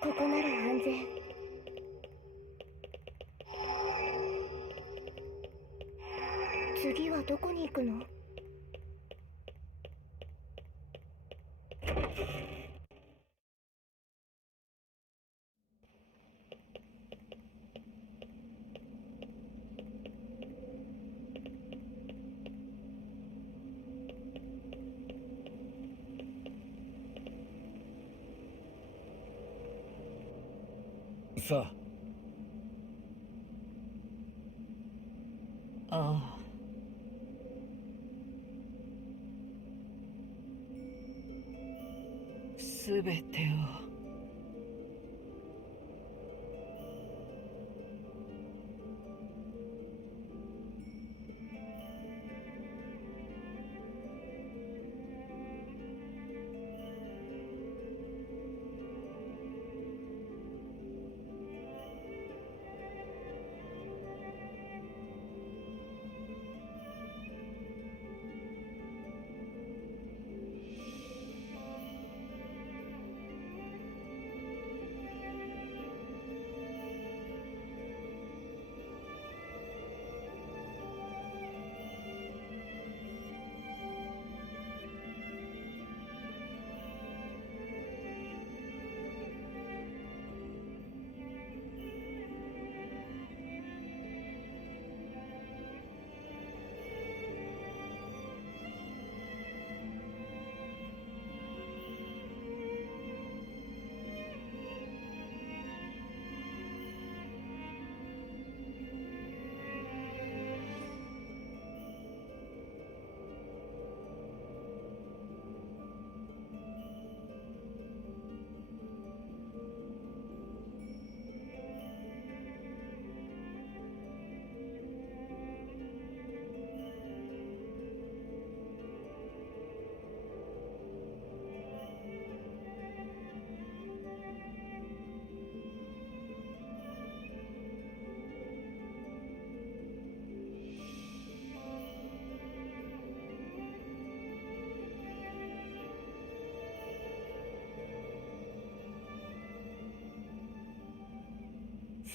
ここなら安全。次はどこに行くの？さあ。ああ。すべてを。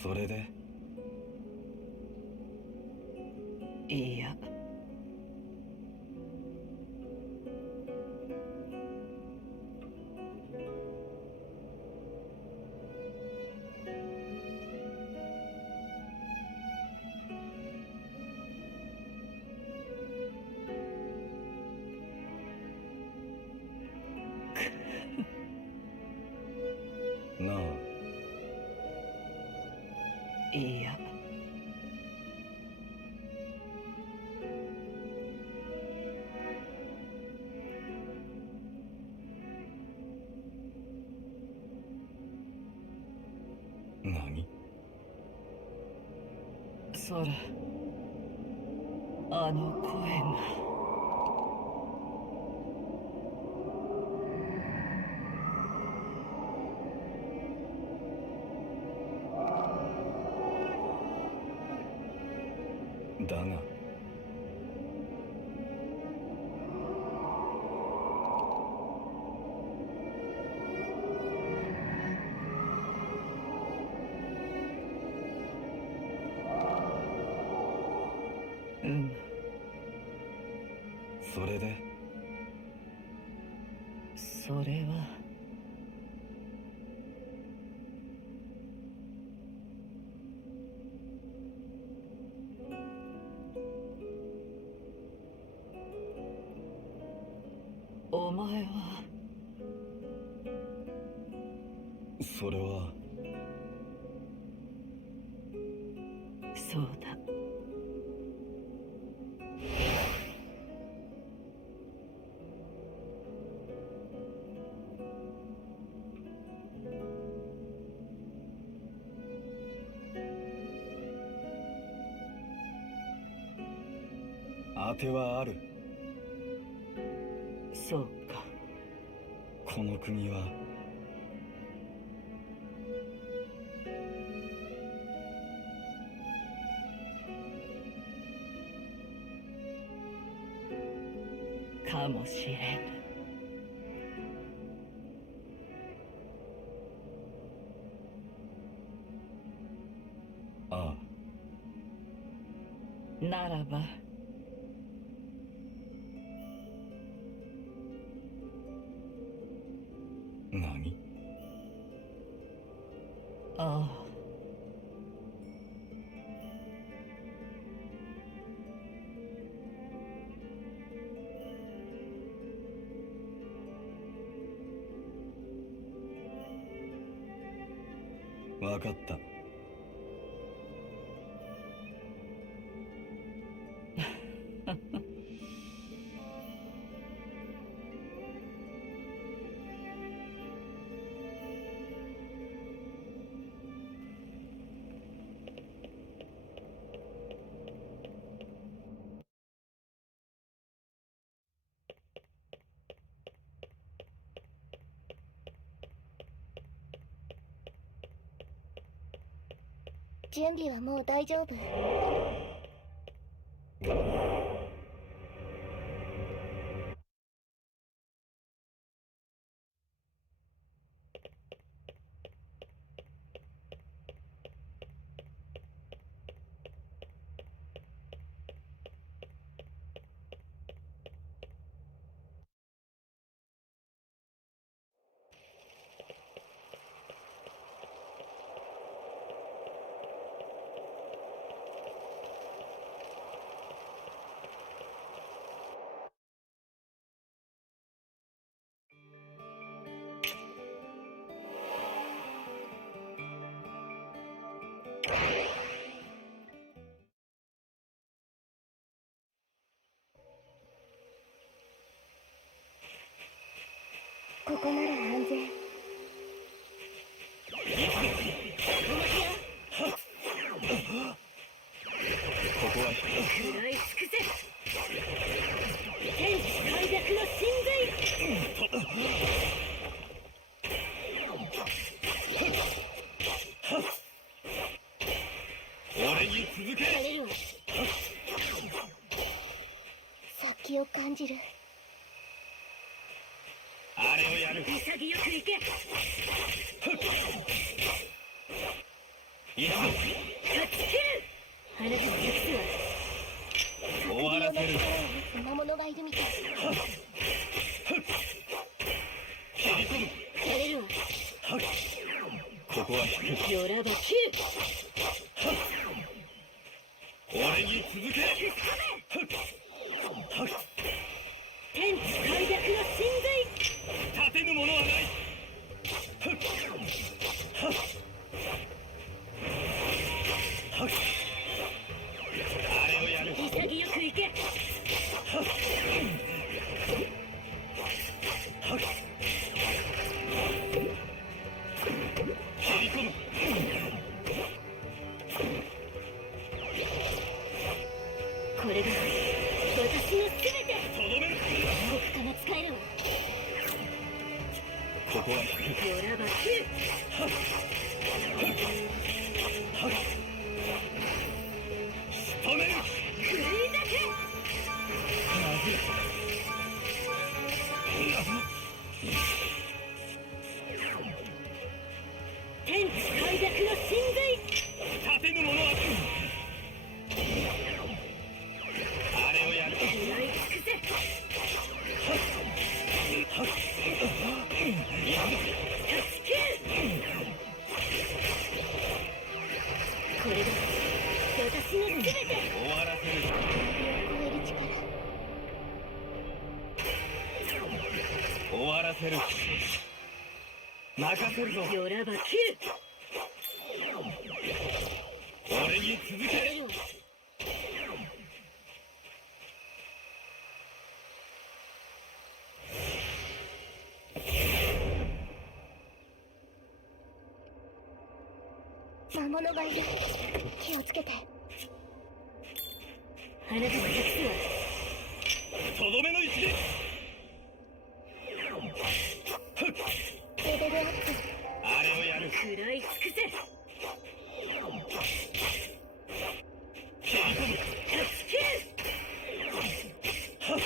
それで？いや。なあ。いや。何？そら、あの声が。だがそれはお前はそれはそうだ。当てはある。そうか。この国はかもしれぬ。ああ。ならば何？ああ。わかった。準備はもう大丈夫。ここなら安全。ここは食らい尽くせ。天使開闢の神髄。俺に続け。されるわ。先を感じる。あれをやる。潔く行け。いつ勝ち切る。花火を託すわ。終わらせる。魔物がいるみたい。切り込む。されるわ。ここは引く。よらば切る。俺に続け。天地開闢の神髄。立てぬものはない。あれをやる。潔く行け。切り込む。これが私のすべて。とどめる。国家が使えるわ。ここは引く。よらば切る。仕留める。狂い咲け。まずい。天地開闢の神髄。立てぬものはあれをやる。食らい尽くせ。終わらせる。任せるぞ。よらば切る。俺に続け。魔物がいる。気をつけて。あなたが託すわ。とどめの一撃。レベルアップ。あれをやる。食らい尽くせ。切り込む。断ち切る。はっ。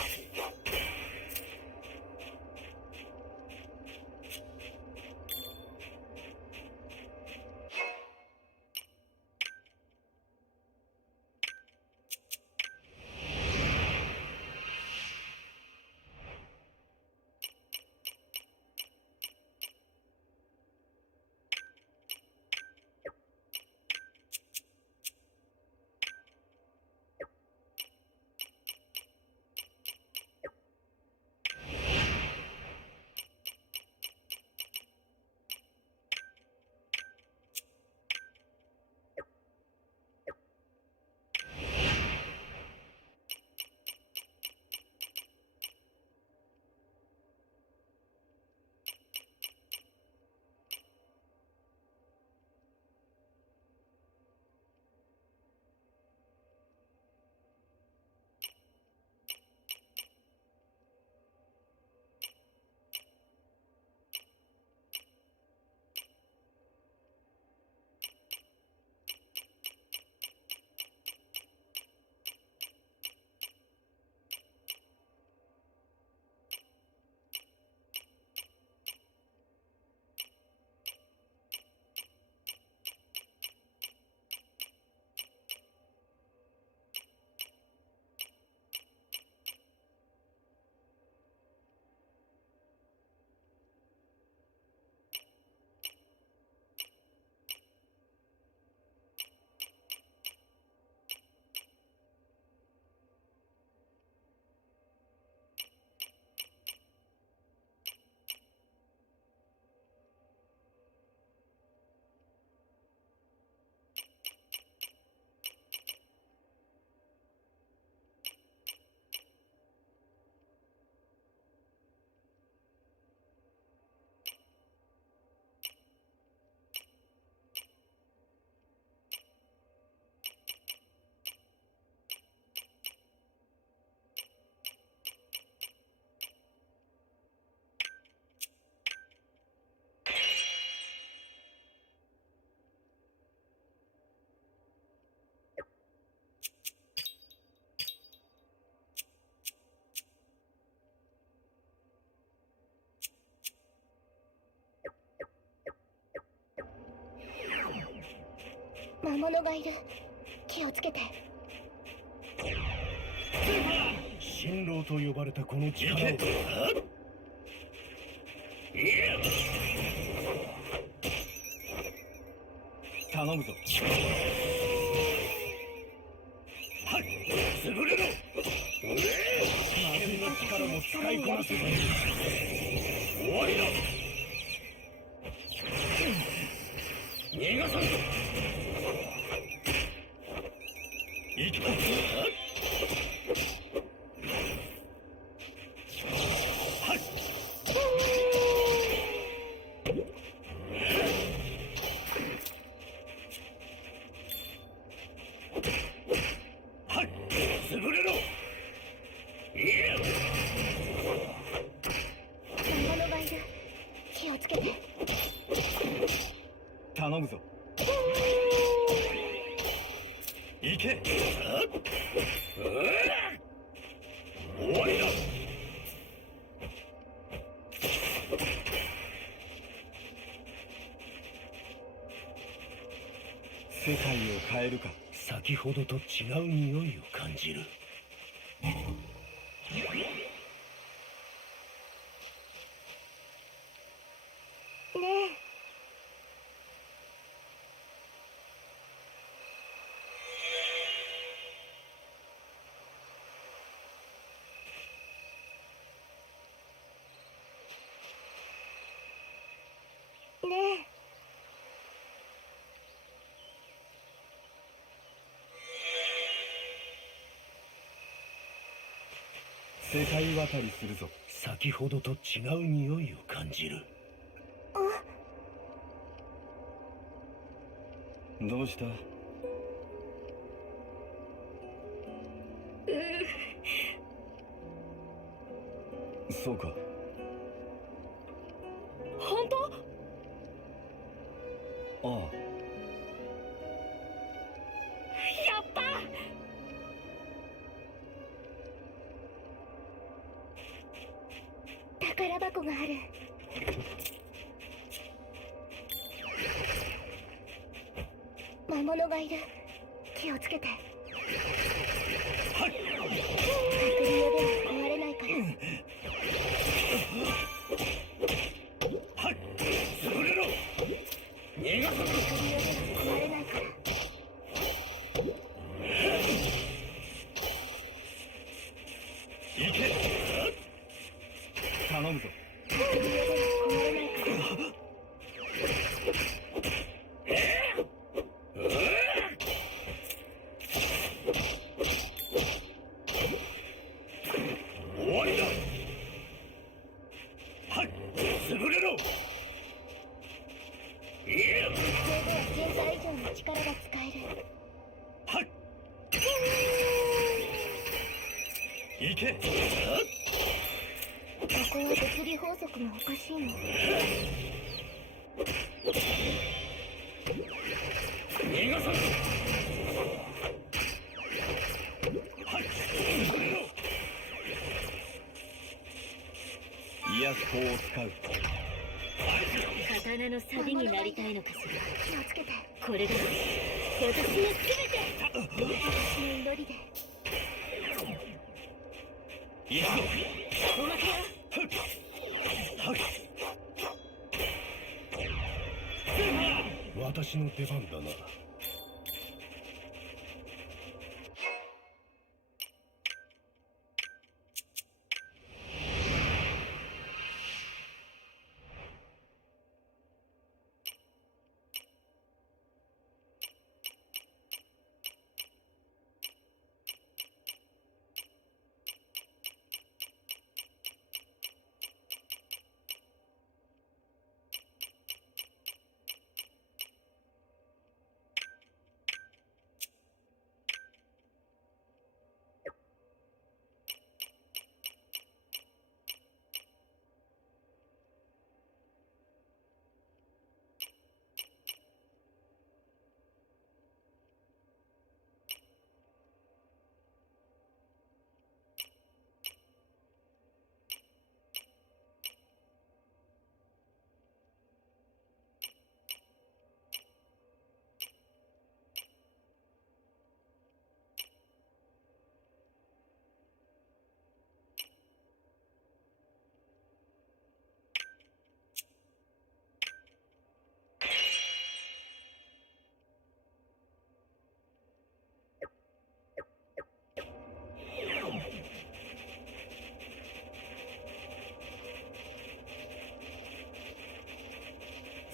魔物がいる。気をつけて。神狼と呼ばれたこの力を頼むぞ。はい、潰れろ。魔人の力も使いこなせば終わりだ。逃がさんぞ。行け。はい。はい、潰れろ。魔物がいる。気をつけて。頼むぞ。行け。終わりだ。世界を変えるか。先ほどと違う匂いを感じる。ねえ。ね世界渡りするぞ。先ほどと違う匂いを感じる。どうした？そうか。本当？ああ。やった！宝箱がある。魔物がいる。気をつけて。はい。隠れ家では壊れないから。はい。潰れろ。逃がさ隠れ家では壊れないから。行け。頼むぞ。隠れ家では壊れないから。終わりだ。はい。潰れろ。いや。実勢では現在以上の力が使える。はい。行け。ここは物理法則がおかしいの。逃がさんぞ。はい。潰れろ。癒やす法を使う。刀の錆になりたいのかしら。気をつけて。これが私の全て。私の祈りで。行くぞ。おまけよ。はい。私の出番だな。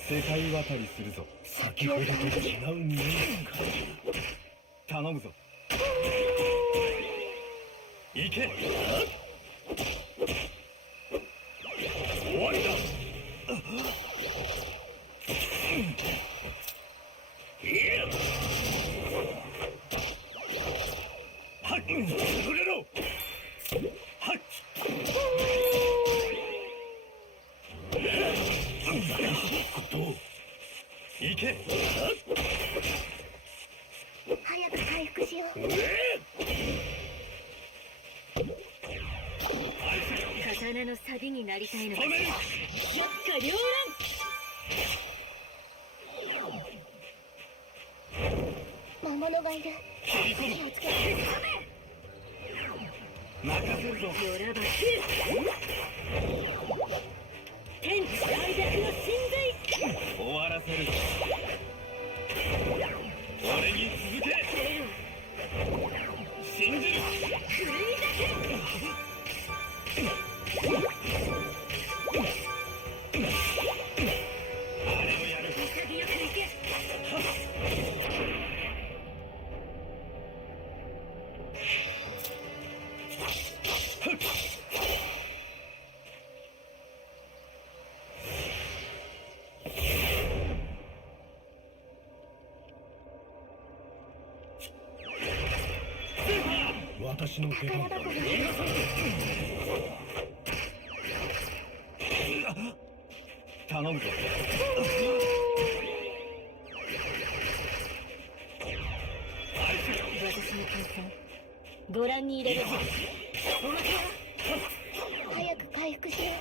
世界渡りするぞ。先ほどと違う匂いを感じる。頼むぞ。行け。終わりだ。いや。はい。潰れろ。はい。行け。早く回復しよう。刀の錆になりたいのかしら。止める。一家両魔物がいる。気をつけて。任せるぞ。乱。よらば切る。天地開闢の神髄。終わらせる。俺に続け。信じる。狂いだけ。あれ私の出番だ。宝箱が逃がさんぞ。頼むぞ。私の計算ご覧に入れるぞ。おまけは早く回復しよ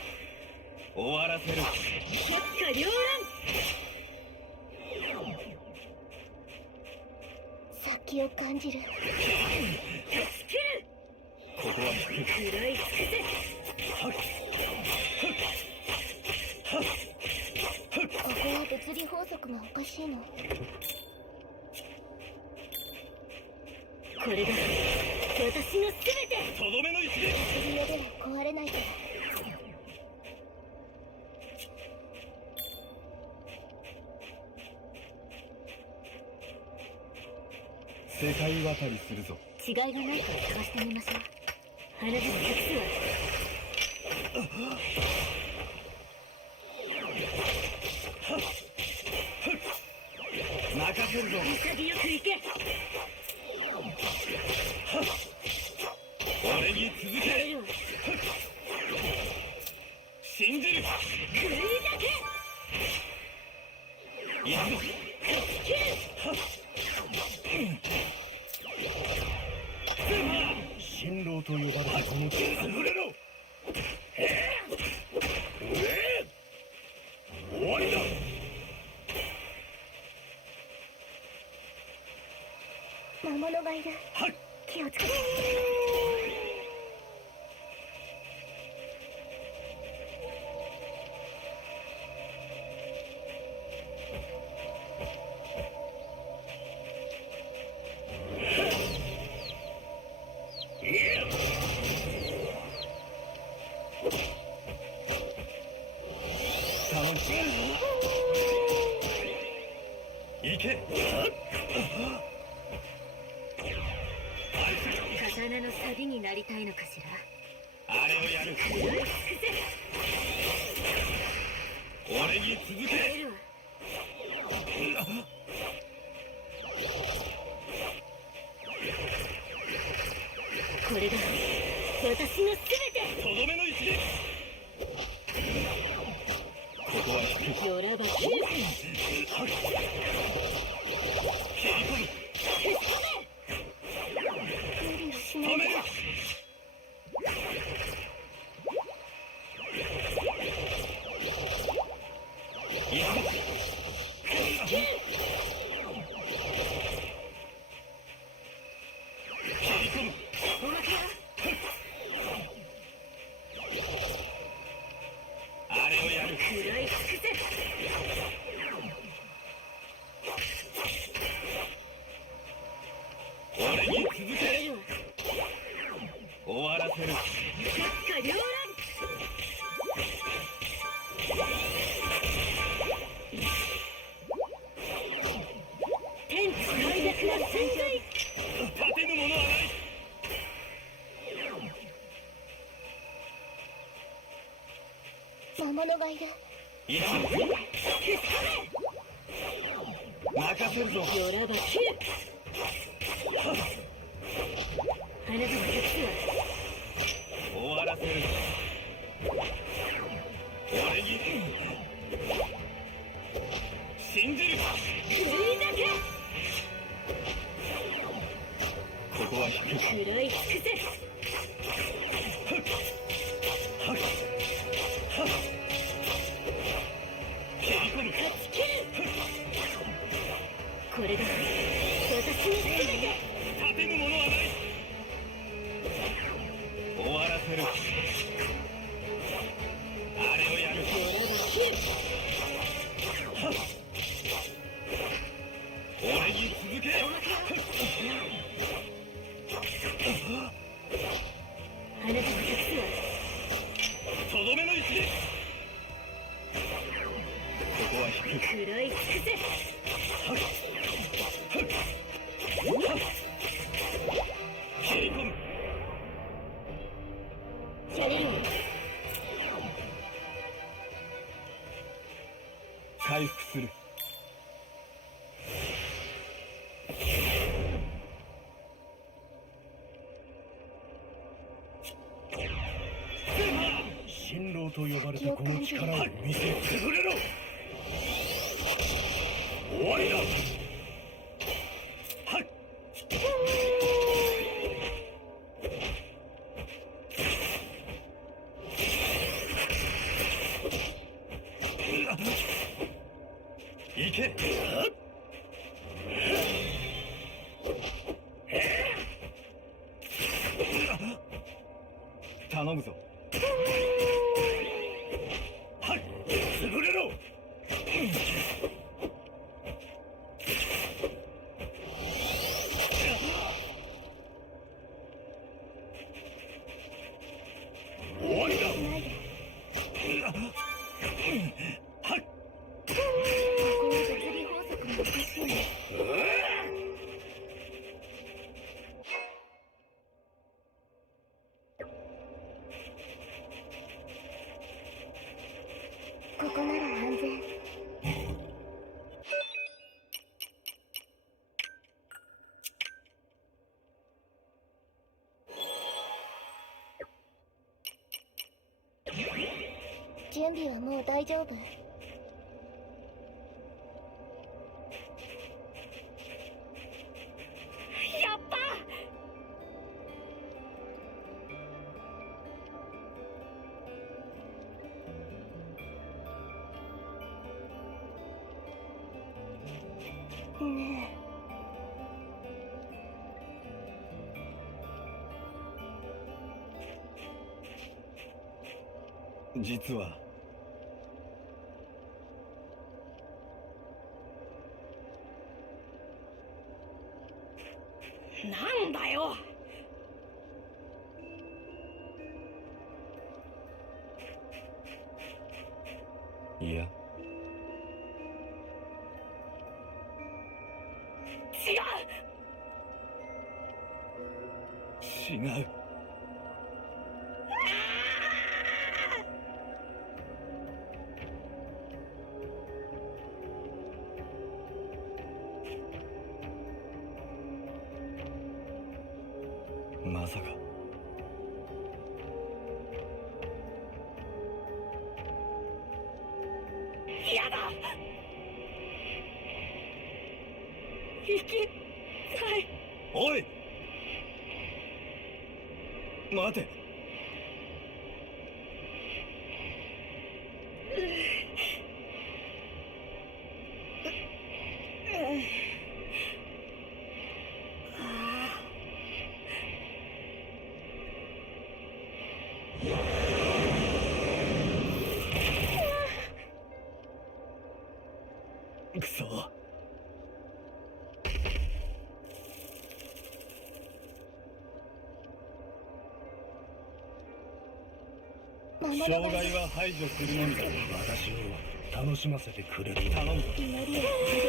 終わらせる。結果両う。先を感じる。断断ち切る。ここは引く。食らい尽くせ。ここは物理法則がおかしいの。これが私の全て。とどめの一撃。釣り目で壊れないから。世界渡りするぞ。違いがないか探してみましょう。あなたの客任せるぞ。は潔く行け。俺に続け。やれるわ。信じる。食いだけ。行くぞ。切る。新郎と呼ばれたこの潰れろ。終わりだ。魔物がいる。はい。気をつけて。頼む。行け。刀の錆になりたいのかしら。あれをやる。食らい尽く俺に続せ。やけ。れるわ。これが私の全て。とどめの一撃。ここは引く。よらばき。切り込む。無理をしないで。止める。行くぞ。切り込む。おまけはあれをやる。食らい尽くせ。俺に続やけ。れるわ。終わらせる。百花繚乱。天地開闢な存在。立てぬものはない。魔物がいる。行くぞ。任せるぞ。よらばき。あなたの客は終わらせる。俺に信じる。食いだけ。ここは引く。食らい尽くせ。切り込む。断ち切る。これが私の全て。立てぬものはない。終わらせる。あれをやる。よらばき。俺に続け。あなたの客はとどめの一撃。ここは引く。食らい尽くせ。切り込む。やれるわ。回復する。先をこの感じる。力を見せ潰れろ。終わりだ。はい。行け。頼むぞ。はい、潰れろ。終わりだ。はい。ここは物理法則がおかしいね。ここなら安全。準備はもう大丈夫。やった。ね実はなんだよ。いや、違う。違う。まさかやだ。行きたい。おい、待て。くそ。障害は排除するのみだ。私を楽しませてくれる。頼むぞ。祈りを続ける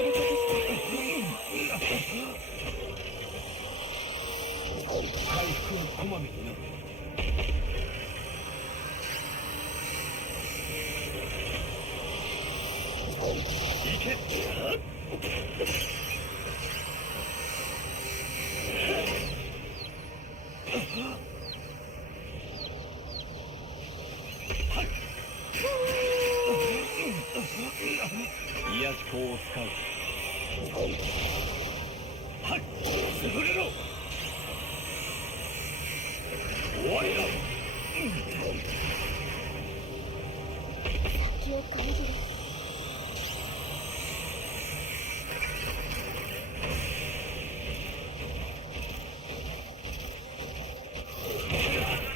回復はこまめにな。行け。癒し法を使う。はい、潰れろ。終わりだ。先を感じる。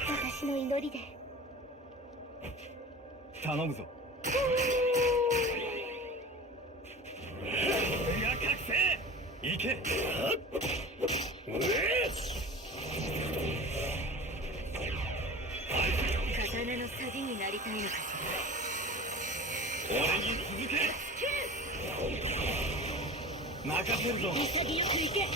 私の祈りで。頼むぞ。俺が覚醒。行け。刀のサビになりたいのかし俺に続け。任せるぞ。ら。潔く行け。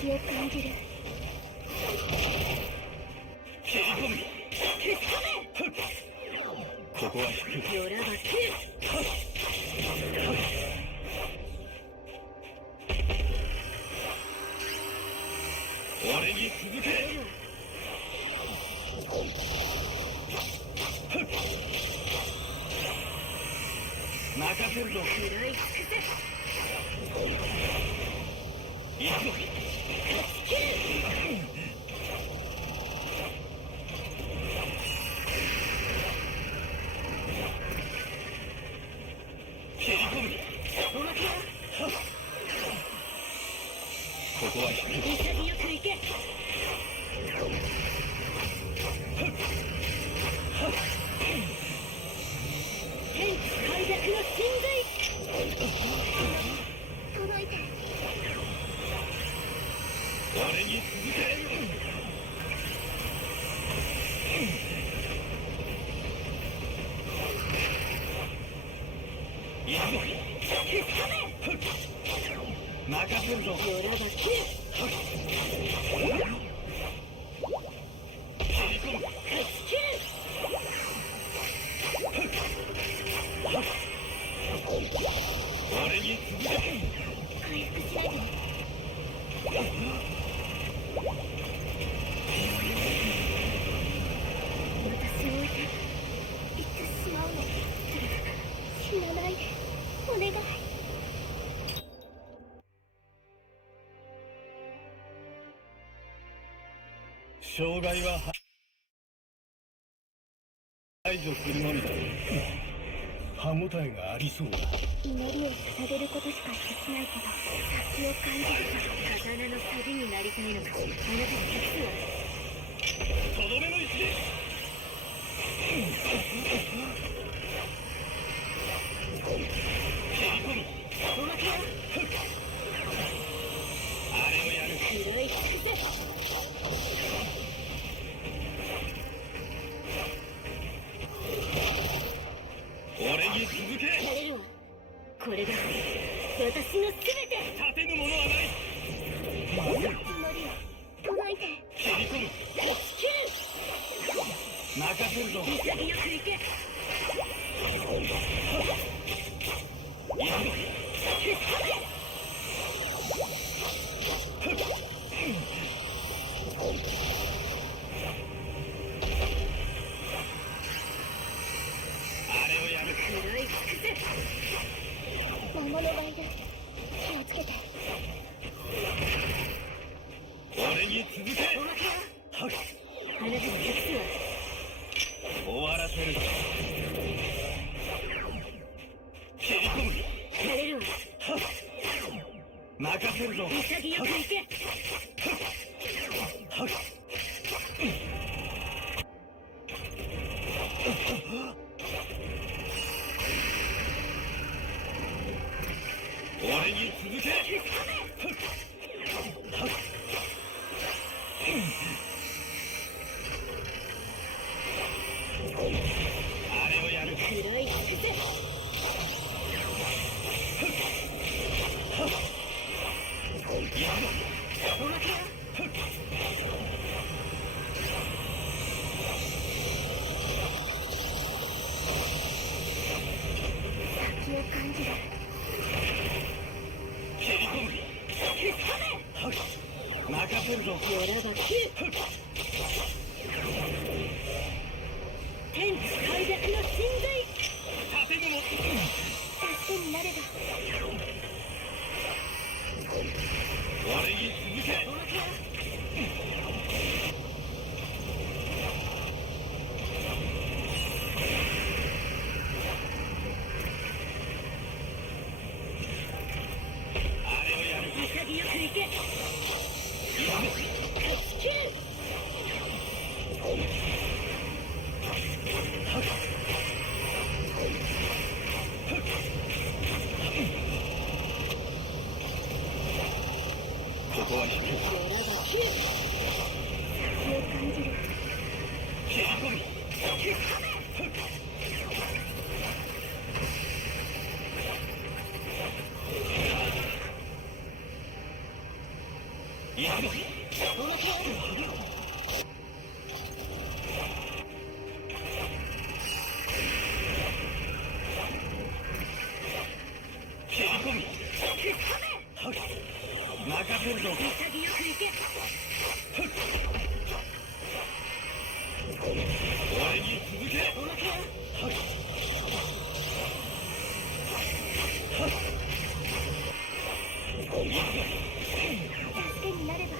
先を感じる。切り込む。ここは低い。任せるぞ。食らい尽くせ。行くぞ。勝ち切る。切り込む。おまけよ。ここは低い。潔く行け。天地開闢の神髄。届いて。俺に続け。行くぞ。任せるぞ。よらば切る。切り込む。勝ち切る。俺に続け。回復しないで。私を置いて行ってしまうの。死なないで。お願い。障害は排除するのみだ。歯応えがありそうだ。祈りを捧げることしかできないこと。先を感じる。刀のサビになりたいのか。あなたの客はとどめの一撃。切り込む。おまけよ。あれをやる。食らい尽くせ。俺に続け。やれるわ。これが私の全て。立てぬものはない。祈りを唱えて。切り込む。勝ち切る。任せるぞ。潔く行け。行くぞ。あれをやる。食らい尽くせ。魔物がいる。気をつけて。俺に続け。おまけよ。はっ。あなたの客は終わらせる。切り込む。やれるわ。任せるぞ。潔く行け。はっ。俺に続け。あれをやる。食らい尽くせ。おまけよ。先を感じる。切り込む。はっ。任せるぞ。よらば切る。天地開闢の神髄。立てぬも。助けになれば。俺に続け。おまけよ。あれをやる。潔く行け。勝ち切る。ここは低い。よらば切る。先を感じる。切り込む。行くぞ。おまけよ。切り込む。はっ。任せるぞ。潔く行け。俺に続け。おまけよ。はっ。助けになれば。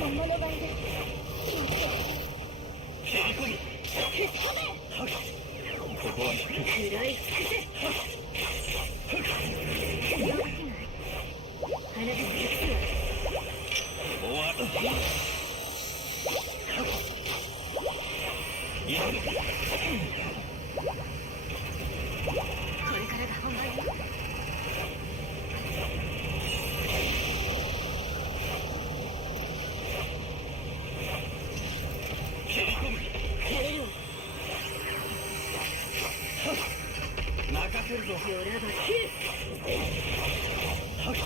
魔物がいる。切り込む。ここは低く。食らいつくぜ。強がけない。鼻で撃つわ。終わる。やる。これからが本番よ。切り込む。やれるわ。任せるぞ。よらば切る。確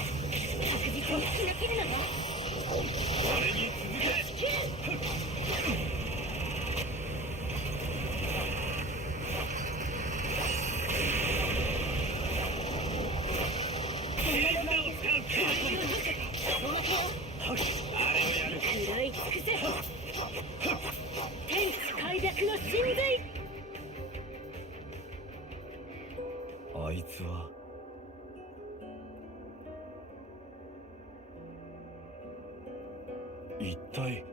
実に決めきるのね。俺に続け。あれをやる。食らいつくぜ。天地開闢の神髄。あいつは一体。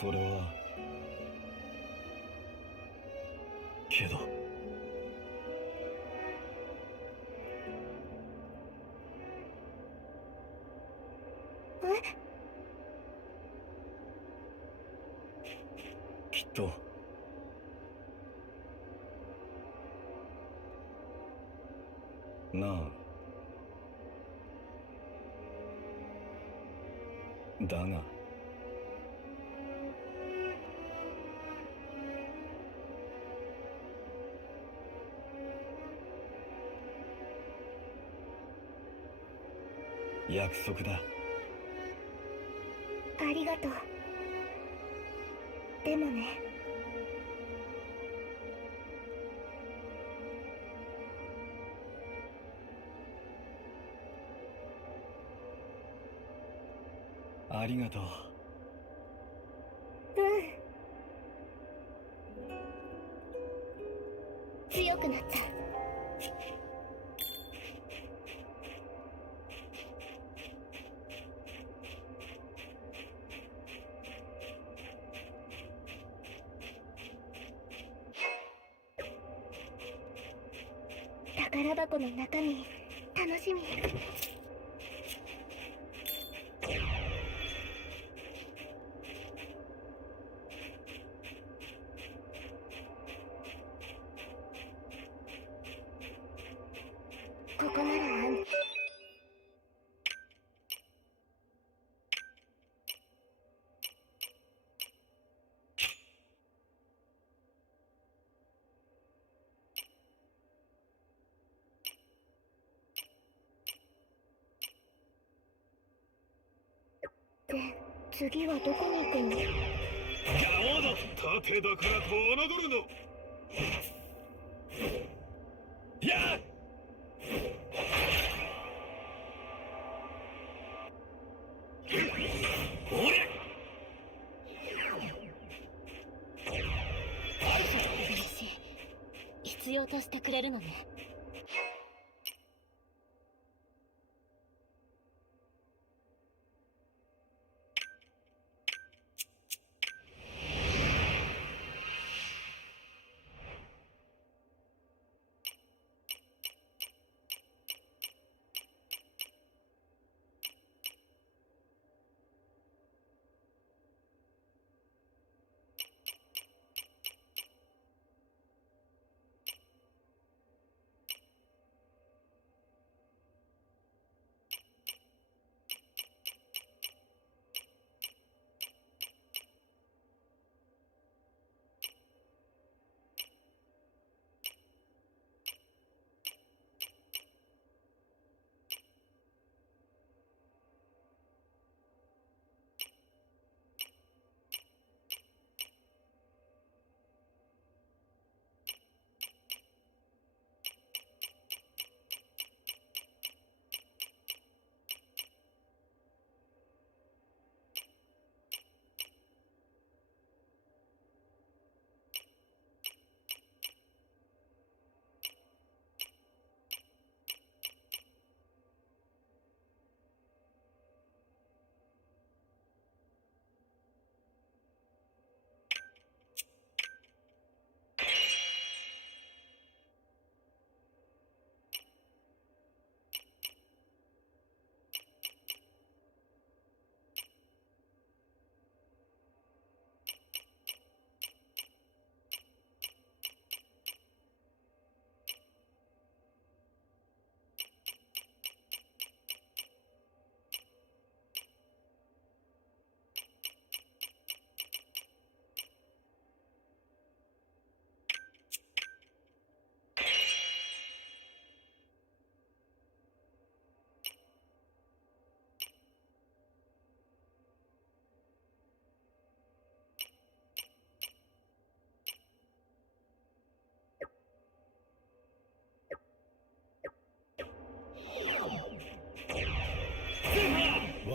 それはけどきっとなあ。だが約束だ。ありがとう。でもね、ありがとう。強くなった。宝箱の中身、楽しみ。ここならで、次はどこに行くの？邪魔だ。盾だからと侮るの。やっおりゃ嬉しい。必要としてくれるのね。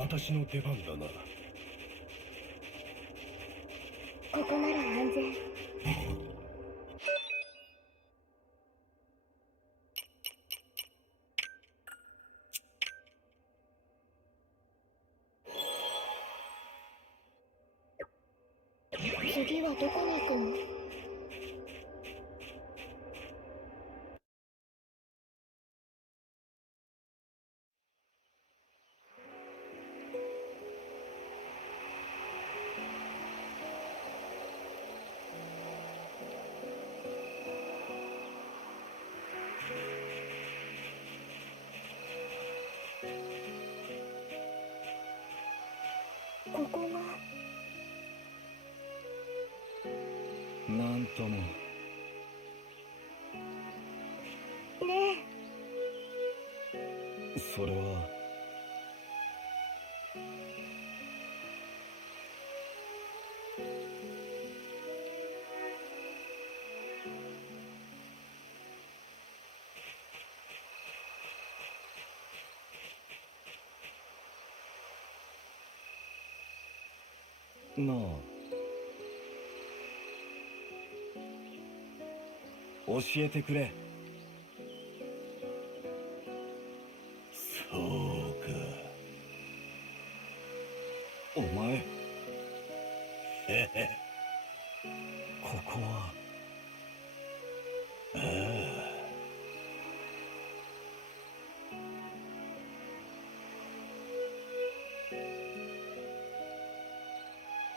私の出番だな。ここなら安全。次はどこに行くの？ここが。なんとも。ねそれはなあ、教えてくれ。そうか。お前ここは。あ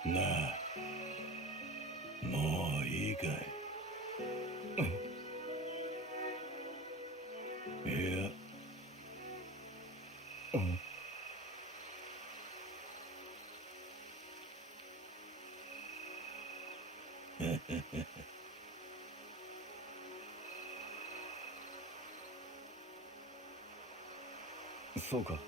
あ、なあ、もういいかい。いや、うん。そうか。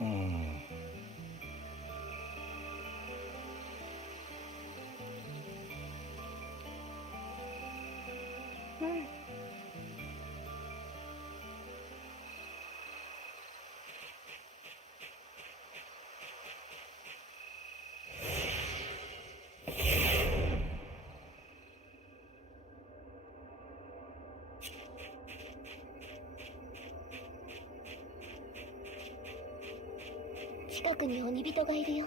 うん。え。うん。近くに鬼人がいるよ。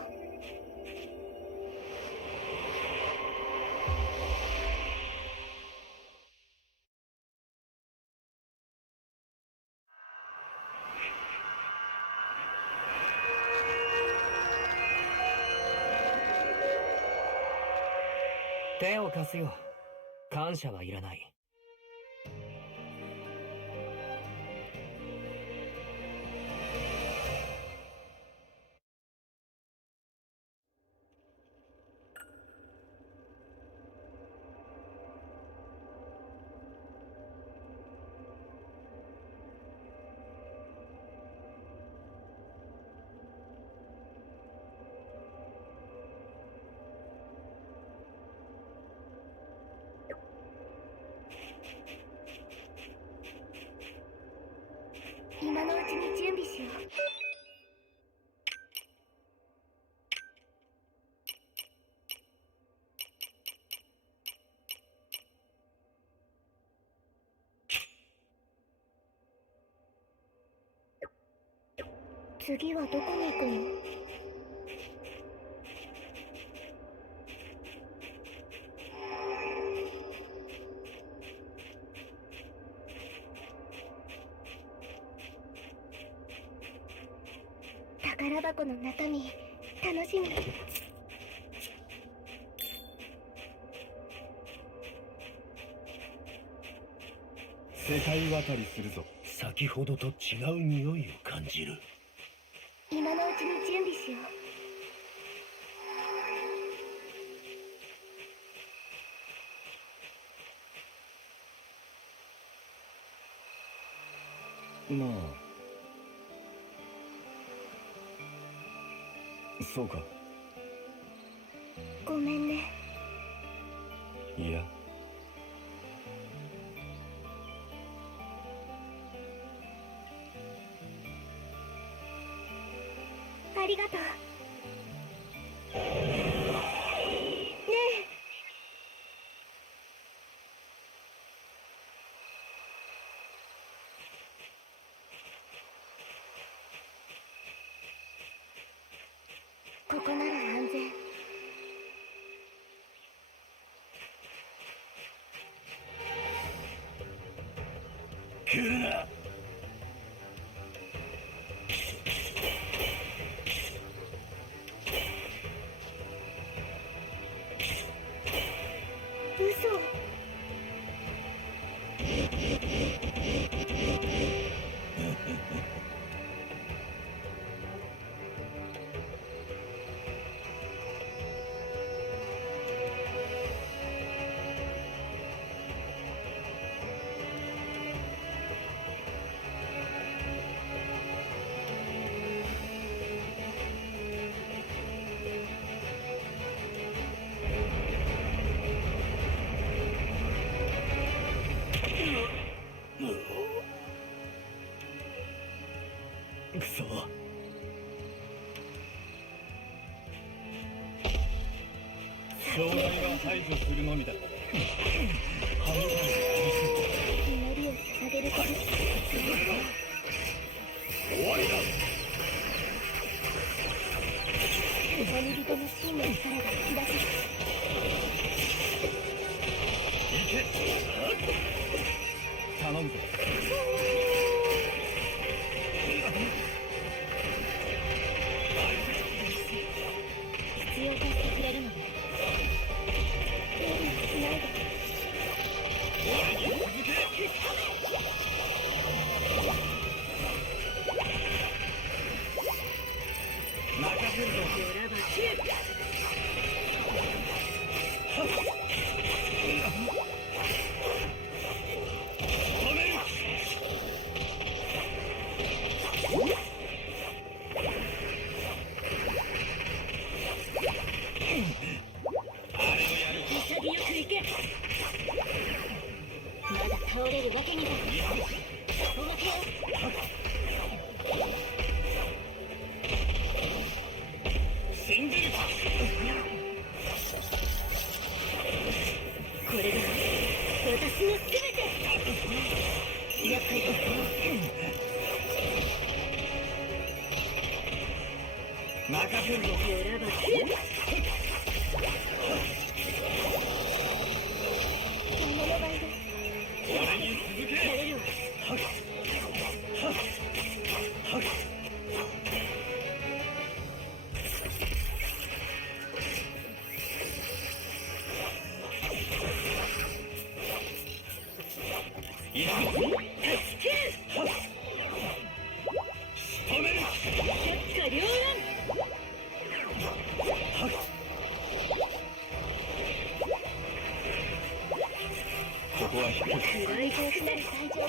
手を貸すよ。感謝はいらない。今のうちに準備しよう。次はどこに行くの？宝箱の中身、楽しみ。世界渡りするぞ。先ほどと違う匂いを感じる。今のうちに準備しよなあ、そうか。う。ごめんね。いや、ありがとう。ねえ、ここなら安全。来るな。嘘。くそ。障害は排除するのみだ。歯応えがありそう。祈りを捧げること。終わりだ。鬼人の真の力が引き出す。行け。頼むぞ。必要としてくれるので。手にしないで。俺に続け。任せるぞ。よらば切る。止める。あれをやる。潔くいけ。まだ倒れるわけには。おまけよ。死んでる。これが私のすべて。厄介だ。任せるぞ。よらば切る。本物がいる。俺に続け。やれるわ。いや、断ち切る。仕留める。百花繚乱。ここは低く。暗い遠くなる。大丈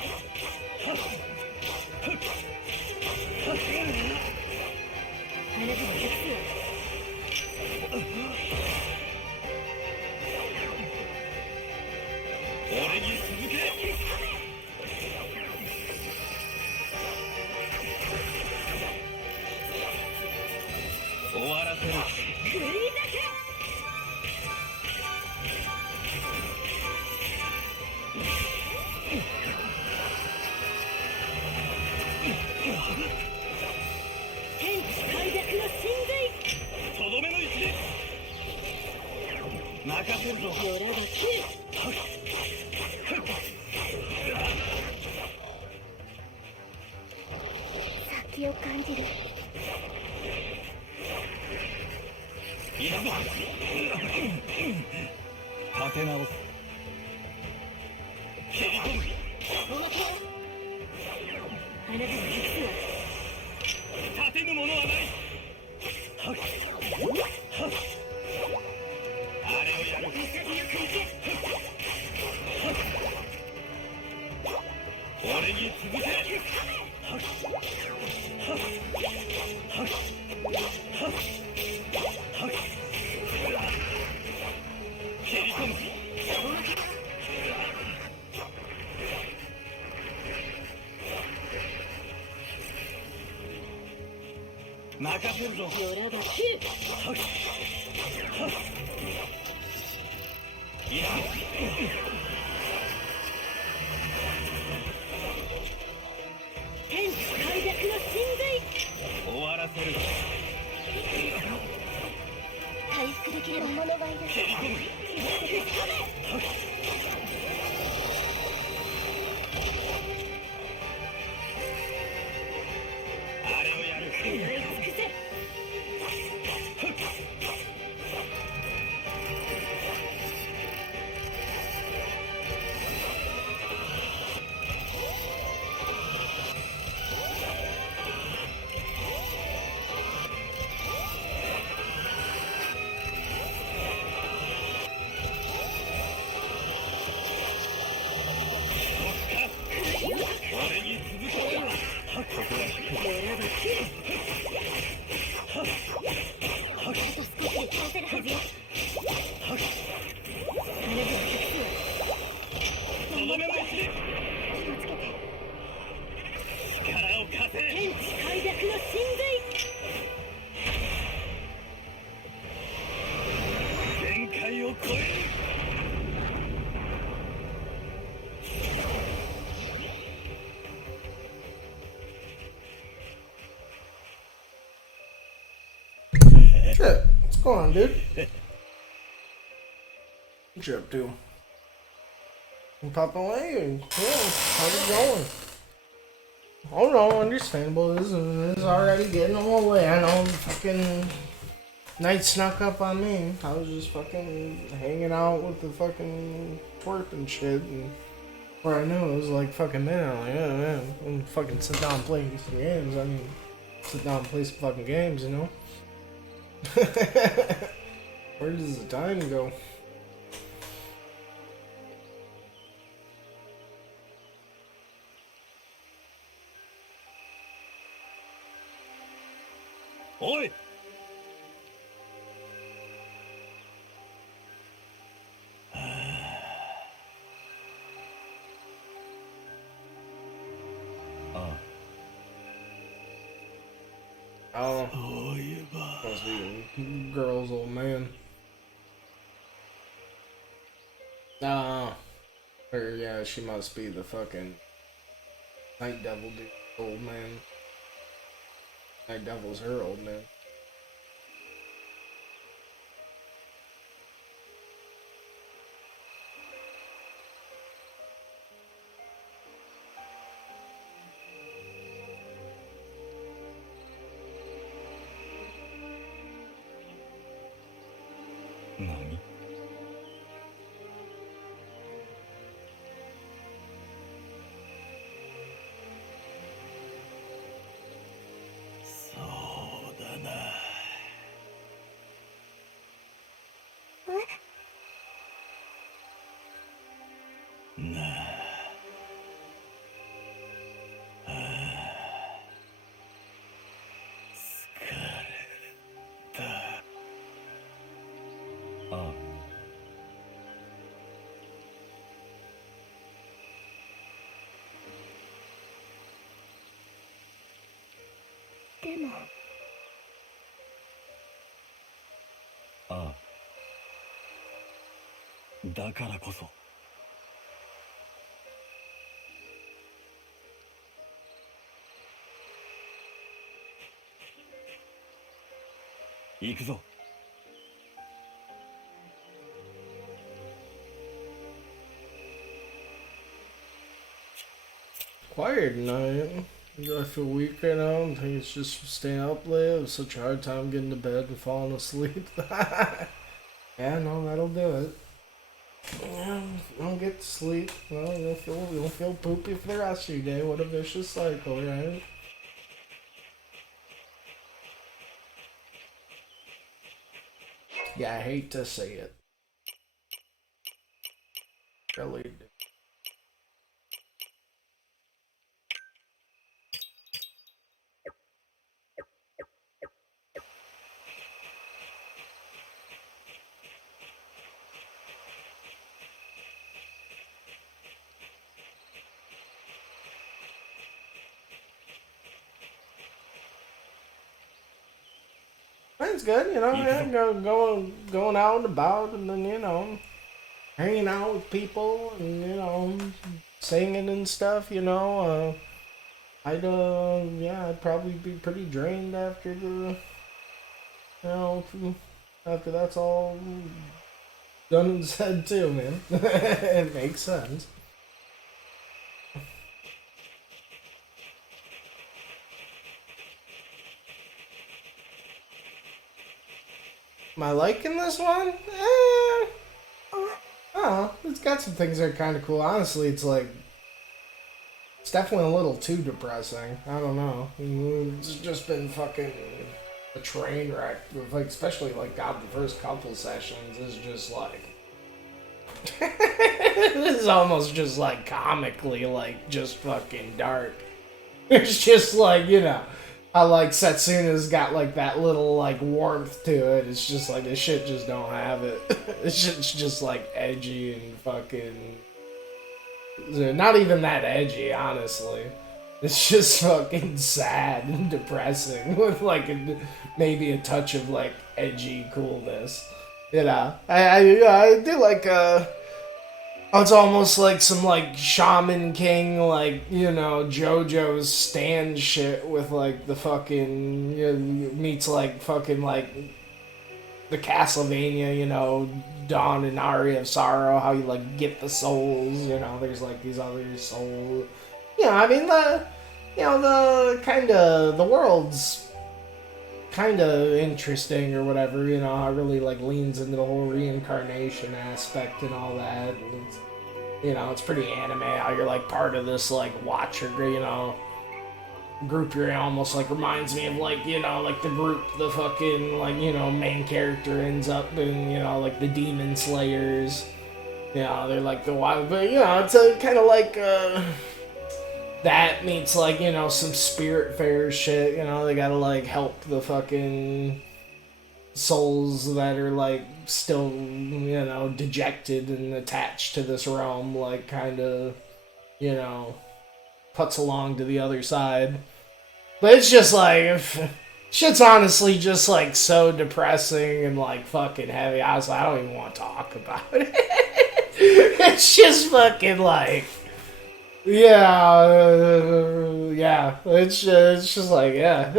夫。あなたの客数は。俺に続け。終わらせる。グリーだけ。天地開闢の神髄。とどめの一撃。任せるぞ。よらば切る。先を感じる。いくぞ。立て直す。蹴り込む。おまけよ。あなたの客数は。立てぬものはない。あれをやる。潔くいけ。俺に続け。蹴り込む。お任せるぞ。よらが切る。いや、天地開闢の神髄。終わらせる。回復できれば魔物がいる。あれをやる。食らい尽くせ。俺に続けろ。ここは低い。よらが切る。あと少しで倒せるはずよ。金具は100つ。とどめの位置で気をつけて。力を貸せ。天地開闢の神髄。限界を超える。Shit, what's going on, dude? What you up to? You popping away? Yeah, how's it going? Oh no, understandable. This is already getting on my way. I know, fucking night snuck up on me. I was just fucking hanging out with the fucking twerp and shit, and where I knew it was like fucking midnight. I'm like, yeah, man, I'm fucking sit down and play some games. I mean, sit down and play some fucking games, you know? Where does the time go? Oi! Oh, そういえば must be the girl's old man. Or yeah, she must be the fucking Night Devil dude, old man. Night Devil's her old man. Nani? そうだな。なあ。疲れた。ああ。でもああ。だからこそ。行くぞ。Quiet tonight. Do I feel weak right now? I think it's just staying up late. I have such a hard time getting to bed and falling asleep. Yeah, no, that'll do it. Yeah, if you don't get to sleep, well, you'll feel poopy for the rest of your day. What a vicious cycle, right? Yeah, I hate to say it. Really do. it's good, you know, yeah, going out and about, and then, you know, hanging out with people, and, you know, singing and stuff, you know, I'd probably be pretty drained after after that's all done and said too, man. It makes sense. Am I liking this one? Oh, it's got some things that are kind of cool. Honestly, it's definitely a little too depressing. I don't know. It's just been fucking a train wreck. Like, especially like God, the first couple sessions is just like this is almost just like comically like just fucking dark. It's just like, you know, how like Setsuna's got like that little like warmth to it. It's just like this shit just don't have it. It's just like edgy and fucking not even that edgy, honestly. It's just fucking sad and depressing with like maybe a touch of like edgy coolness. You know, I do like it's almost like some like Shaman King, like, you know, JoJo's stand shit with like the fucking, you know, meets like fucking like the Castlevania, you know, Dawn and Aria of Sorrow, how you like get the souls, you know, there's like these other souls. Yeah, I mean the world's kind of interesting or whatever, you know, how it really like leans into the whole reincarnation aspect and all that. And it's, you know, it's pretty anime how you're like part of this like watcher, you know, group. You're almost like reminds me of like, you know, like the group the fucking like, you know, main character ends up in, you know, like the Demon Slayers. You know, they're like the wild, but you know, it's a kind of like that meets like, you know, some spirit fair shit, you know, they gotta like help the fucking souls that are like still, you know, dejected and attached to this realm, like kind of, you know, puts along to the other side. But it's just like, shit's honestly just like so depressing and like fucking heavy. Honestly, I don't even want to talk about it. It's just fucking like, yeah, it's just like, yeah.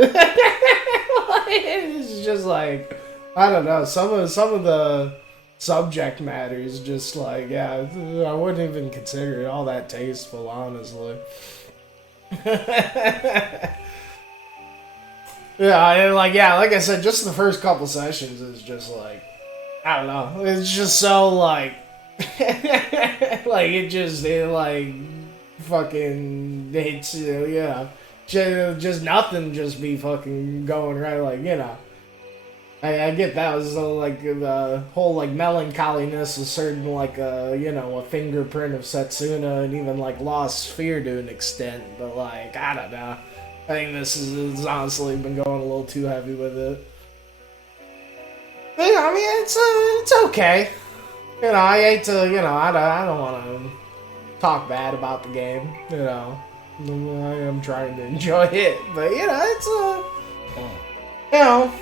It's just like, I don't know, some of the subject matter is just like, yeah, I wouldn't even consider it all that tasteful, honestly. Like I said, just the first couple sessions is just like, I don't know, it's just so like, like it like fucking hits you, yeah. Just nothing just be fucking going right, like, you know. I get that was like the whole like melancholiness is certain like you know, a fingerprint of Setsuna and even like Lost Sphere to an extent, but like I don't know. I think this is honestly been going a little too heavy with it. But, you know, I mean it's okay. You know, I hate to, you know, I don't want to talk bad about the game. You know, I am trying to enjoy it, but you know, it's you know.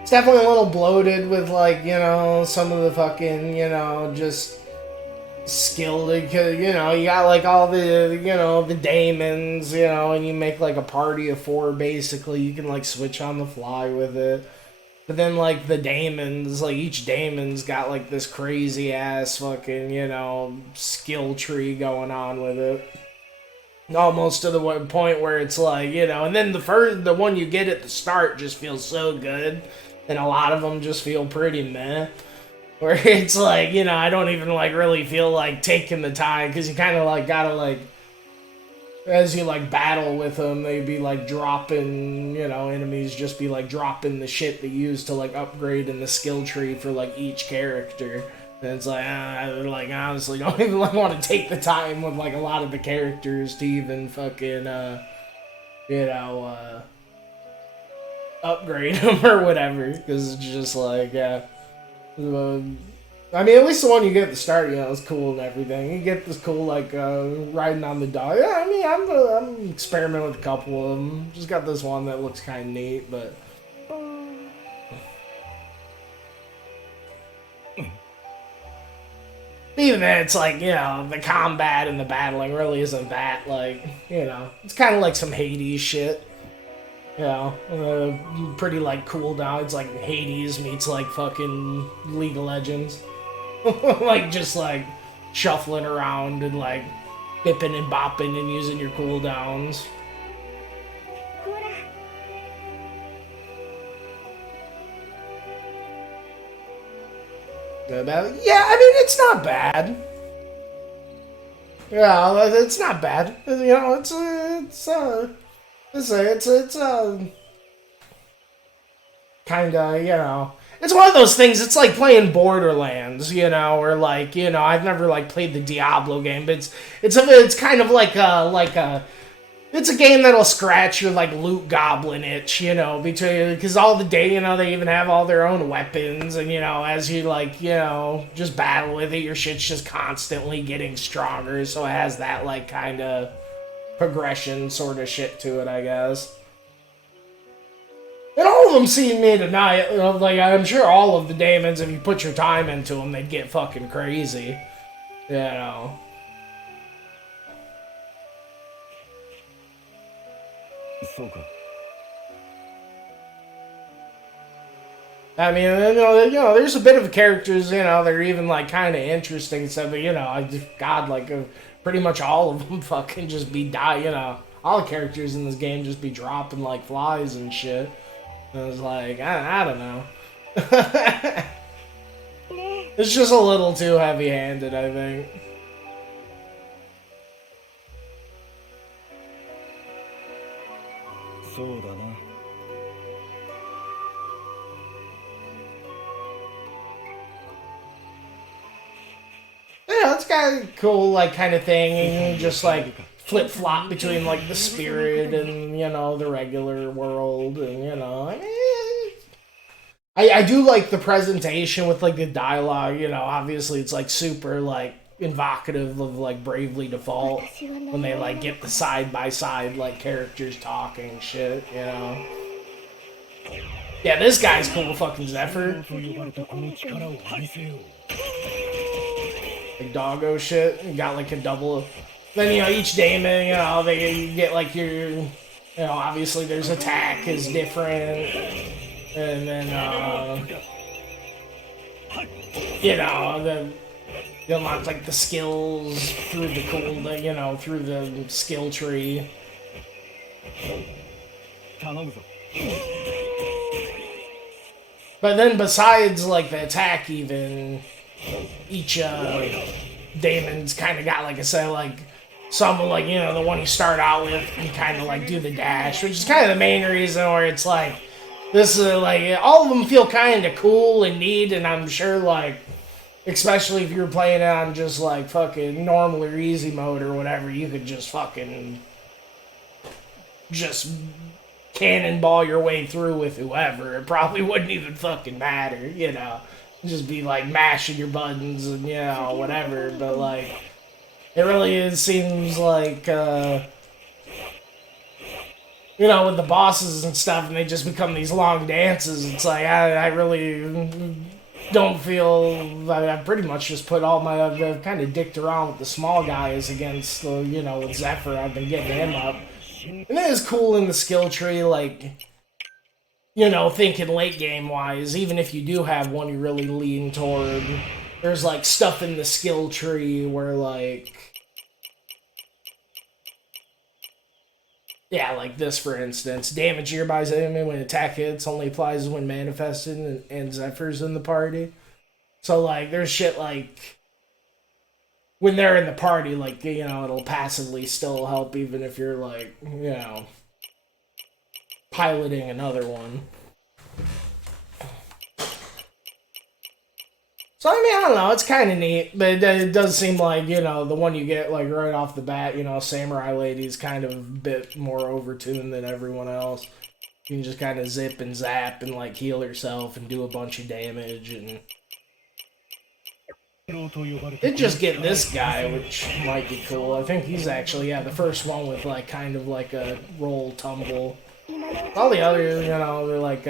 It's definitely a little bloated with like, you know, some of the fucking, you know, just skill, because, you know, you got like all the, you know, the daemons, you know, and you make like a party of 4 basically. You can like switch on the fly with it. But then like the daemons, like each daemon's got like this crazy ass fucking, you know, skill tree going on with it. Almost to the point where it's like, you know, and then the one you get at the start just feels so good, and a lot of them just feel pretty meh. Where it's like, you know, I don't even like really feel like taking the time, because you kind of like gotta like, as you like battle with them, they be like dropping, you know, enemies just be like dropping the shit they use to like upgrade in the skill tree for like each character. And it's like, I like honestly don't even like, want to take the time with like a lot of the characters to even fucking, you know, upgrade them or whatever. Because it's just like, yeah. I mean, at least the one you get at the start, you know, is cool and everything. You get this cool, like, riding on the dog. Yeah, I mean, I'm experimenting with a couple of them. Just got this one that looks kind of neat, but... Even then, it's like, you know, the combat and the battling really isn't that, like, you know, it's kind of like some Hades shit. You know, pretty, like, cool now. It's like Hades meets, like, fucking League of Legends. Like, just, like, shuffling around and, like, bipping and bopping and using your cooldowns. Yeah, I mean, it's not bad. Yeah, it's not bad. You know, it's kinda, you know, it's one of those things. It's like playing Borderlands, you know, or like, you know, I've never like played the Diablo game, but it's kind of like a it's a game that'll scratch your like loot goblin itch, you know, because all the day, you know, they even have all their own weapons, and you know, as you like, you know, just battle with it, your shit's just constantly getting stronger, so it has that like kind of progression sort of shit to it, I guess. And all of them seem me tonight, like I'm sure all of the demons, if you put your time into them, they'd get fucking crazy, you know. I mean, you know, there's a bit of characters, you know, that are even like kind of interesting and stuff. But you know, God, like pretty much all of them fucking just be die. You know, all the characters in this game just be dropping like flies and shit. And I was like, I don't know. It's just a little too heavy-handed, I think. Yeah, it's kind of cool, like, kind of thing. And just, like, flip-flop between, like, the spirit and, you know, the regular world. And, you know, I mean, I do like the presentation with, like, the dialogue. You know, obviously it's, like, super, like, evocative of, like, Bravely Default. When they, like, get the side-by-side, like, characters talking shit, you know. Yeah, this guy's cool, fucking Zephyr. Like doggo shit. You got like a double. Then, you know, each daemon, you know, you get like your, you know, obviously there's attack is different. And then, you know, then you unlock like the skills through the cool, you know, through the skill tree. But then besides like the attack, even each daemon's kind of got, like I said, like some like, you know, the one you start out with, you kind of like do the dash, which is kind of the main reason where it's like this is like all of them feel kind of cool and neat, and I'm sure like especially if you're playing it on just like fucking normal or easy mode or whatever, you could just fucking just cannonball your way through with whoever. It probably wouldn't even fucking matter, you know. Just be like mashing your buttons and, you know, whatever. But like, it really seems like, you know, with the bosses and stuff, and they just become these long dances. It's like I really don't feel. I pretty much just put all my I've kind of dicked around with the small guys against, you know, with Zephyr. I've been getting him up. And it is cool in the skill tree, like, you know, thinking late game wise, even if you do have one you really lean toward, there's like stuff in the skill tree where like, yeah, like this for instance, damage nearby enemy when attack hits only applies when manifested and Zephyr's in the party. So like, there's shit like, when they're in the party, like, you know, it'll passively still help even if you're, like, you know, piloting another one. So, I mean, I don't know, it's kind of neat, but it does seem like, you know, the one you get, like, right off the bat, you know, Samurai Lady's kind of a bit more overtuned than everyone else. You can just kind of zip and zap and, like, heal herself and do a bunch of damage and... Did just get this guy, which might be cool. I think he's actually, yeah, the first one with like kind of like a roll tumble. All the others, you know, they're like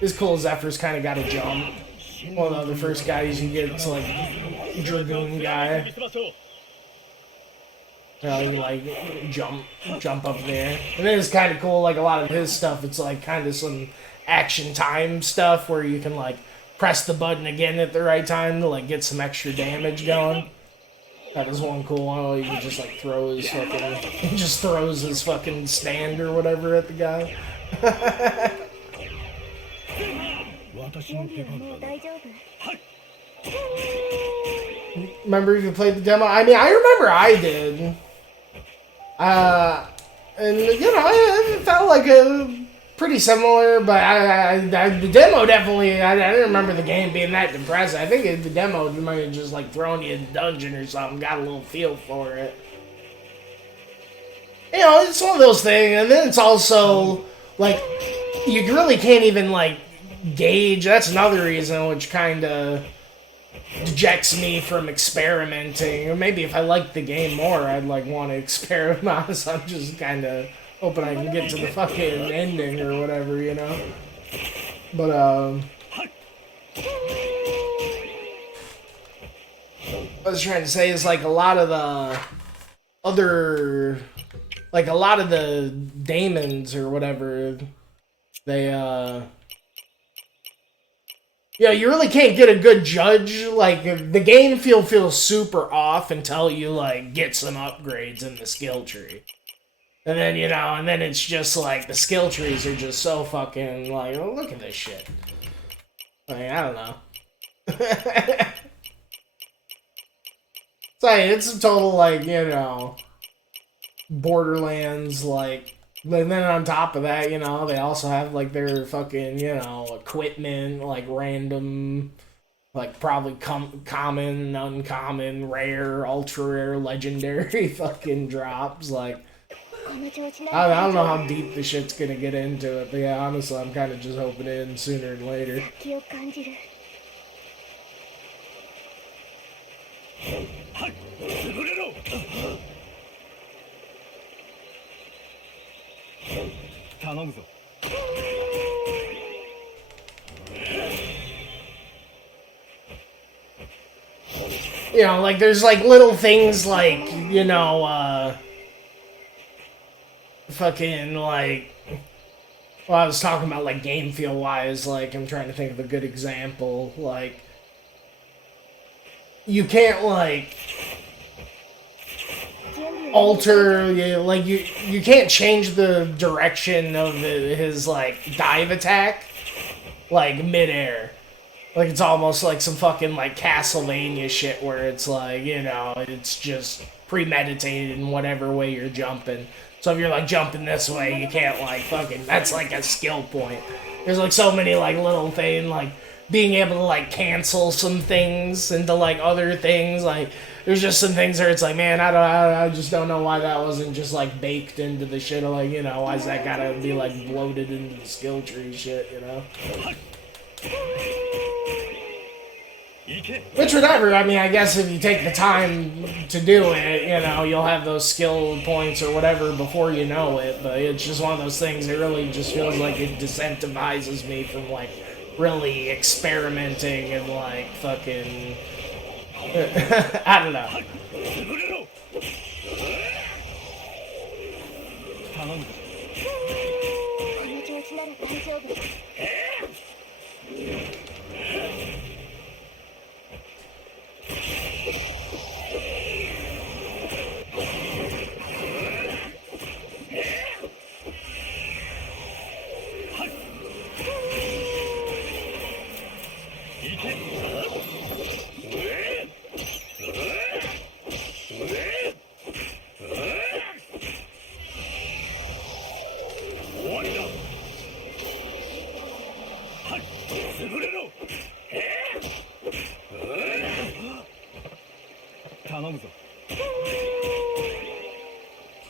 his cool Zephyr's kind of got a jump. One of the first guys you get, it's like Dragoon guy. You know, you like jump up there. And then it's kind of cool, like a lot of his stuff, it's like kind of some action time stuff where you can like press the button again at the right time to like get some extra damage going. That is one cool one. You can just like throw his fucking, he just throws his fucking stand or whatever at the guy. 準備はもう大丈夫。 Remember if you played the demo? I mean, I remember I did. And you know, it felt like a pretty similar, but the demo definitely, I didn't remember the game being that depressing. I think the demo might have just like thrown you in a dungeon or something, got a little feel for it. You know, it's one of those things, and then it's also like you really can't even like gauge. That's another reason which kind of dejects me from experimenting. Or maybe if I liked the game more, I'd like want to experiment. So I'm just kind of hoping I can get to the fucking ending or whatever, you know. But what I was trying to say is like a lot of the other, like a lot of the daemons or whatever, they yeah, you really can't get a good judge. Like, the game feels super off until you, like, get some upgrades in the skill tree. And then, you know, and then it's just, like, the skill trees are just so fucking, like, oh, look at this shit. I mean, I don't know. It's like, it's a total, like, you know, Borderlands, like, and then on top of that, you know, they also have, like, their fucking, you know, equipment, like, random, like, probably common, uncommon, rare, ultra-rare, legendary fucking drops, like, I don't know how deep the shit's gonna get into it, but yeah, honestly, I'm kind of just hoping it ends sooner than later. 頼むぞ。 You know, like, there's, like, little things like, you know, fucking, like, well, I was talking about, like, game feel-wise, like, I'm trying to think of a good example, like, you can't, like, alter, like, you can't change the direction of his, like, dive attack, like, mid-air. Like, it's almost like some fucking, like, Castlevania shit where it's like, you know, it's just premeditated in whatever way you're jumping. So if you're, like, jumping this way, you can't, like, fucking, that's, like, a skill point. There's, like, so many, like, little things, like, being able to, like, cancel some things into, like, other things, like, there's just some things where it's like, man, I just don't know why that wasn't just, like, baked into the shit, or, like, you know, why's that gotta be, like, bloated into the skill tree shit, you know? Which, whatever, I mean, I guess if you take the time to do it, you know, you'll have those skill points or whatever before you know it, but it's just one of those things that really just feels like it disincentivizes me from, like, really experimenting and, like, fucking... I don't know.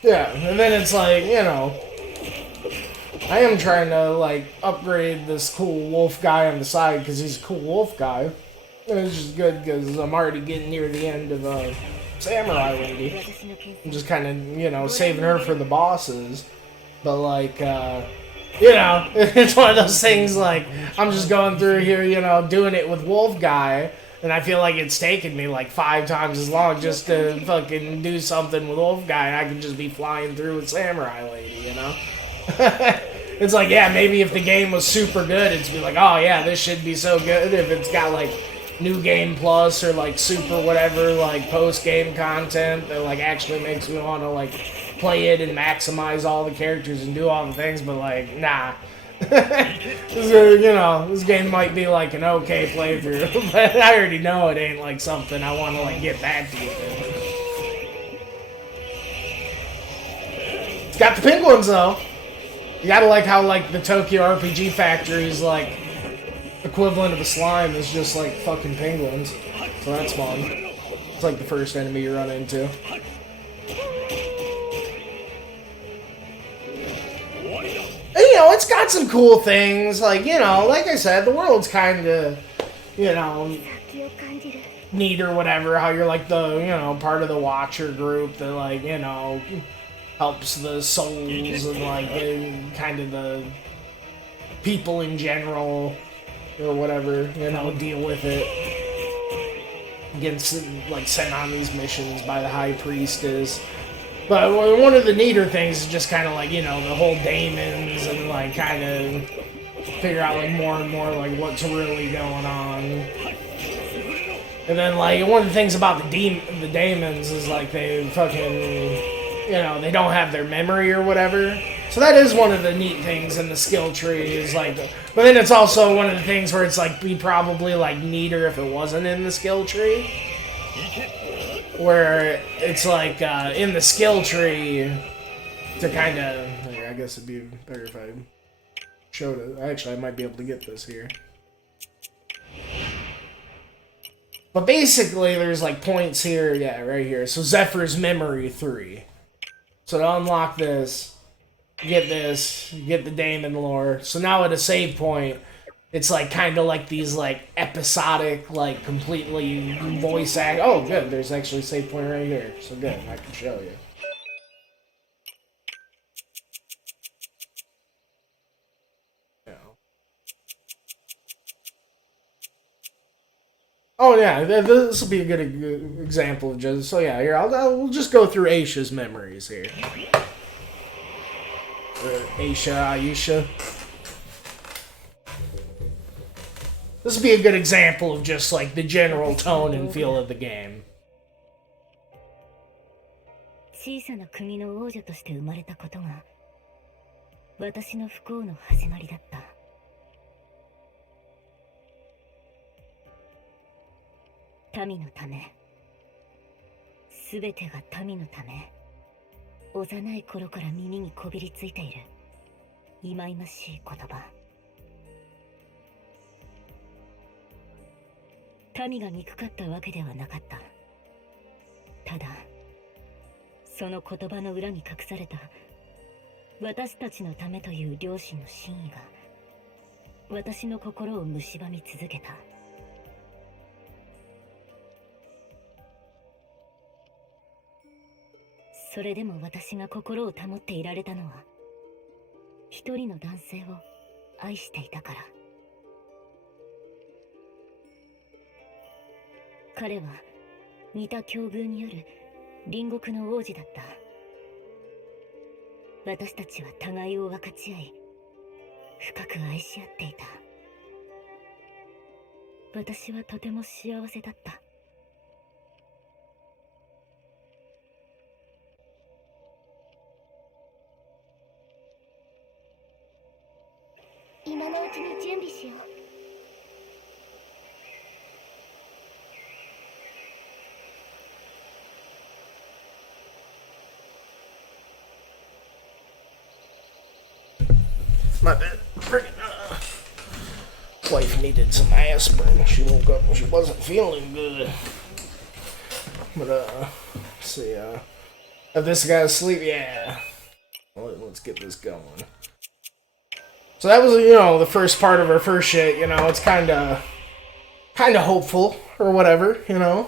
Yeah, and then it's like, you know, I am trying to, like, upgrade this cool wolf guy on the side because he's a cool wolf guy. It's just good because I'm already getting near the end of Samurai Lady. I'm just kind of, you know, saving her for the bosses. But, like, you know, it's one of those things, like, I'm just going through here, you know, doing it with Wolf Guy, and I feel like it's taken me, like, 5 times as long just to fucking do something with Wolf Guy, and I can just be flying through with Samurai Lady, you know? It's like, yeah, maybe if the game was super good, it'd be like, oh, yeah, this should be so good if it's got, like, New Game Plus or, like, super whatever, like, post-game content that, like, actually makes me want to, like, play it and maximize all the characters and do all the things, but, like, nah. You know, this game might be, like, an okay playthrough, but I already know it ain't, like, something I want to, like, get back to you with. It's got the penguins, though. You gotta like how, like, the Tokyo RPG Factory's, like, equivalent of a slime is just, like, fucking penguins. So that's fun. It's like the first enemy you run into. And, you know, it's got some cool things. Like, you know, like I said, the world's kind of, you know, neat or whatever. How you're, like, the, you know, part of the Watcher group that, like, you know, helps the souls and, like, kind of the people in general or whatever, you know, deal with it. Gets, like, sent on these missions by the High Priestess. But one of the neater things is just kind of, like, you know, the whole daemons and, like, kind of figure out, like, more and more, like, what's really going on. And then, like, one of the things about the daemons is, like, they fucking, you know, they don't have their memory or whatever. So that is one of the neat things in the skill tree is, like, but then it's also one of the things where it's, like, be probably, like, neater if it wasn't in the skill tree. Where it's, like, in the skill tree to kind of, I guess it'd be better if I showed it. Actually, I might be able to get this here. But basically, there's, like, points here, yeah, right here. So Zephyr's Memory 3. So to unlock this, you get the Daemon lore. So now at a save point, it's, like, kind of like these, like, episodic, like, completely voice act. Oh, good, there's actually a save point right here. So good, I can show you. Oh yeah, this will be a good example of just. So yeah, here we'll just go through Aisha's memories here. Aisha. This will be a good example of just, like, the general tone and feel of the game. 小さな国の王女として生まれたことが私の不幸の始まりだった。民のため、すべてが民のため。幼い頃から耳にこびりついている忌々しい言葉。民が憎かったわけではなかった。ただ、その言葉の裏に隠された私たちのためという両親の真意が私の心を蝕み続けた。それでも私が心を保っていられたのは一人の男性を愛していたから。彼は似た境遇にある隣国の王子だった。私たちは互いを分かち合い深く愛し合っていた。私はとても幸せだった。今のうちに準備しよう。My bad. Freaking, wife needed some aspirin. She woke up and she wasn't feeling good. But, let's see, have this guy asleep? Yeah. Well, let's get this going. So that was, you know, the first part of her first shit, you know, it's kinda kind of hopeful or whatever, you know.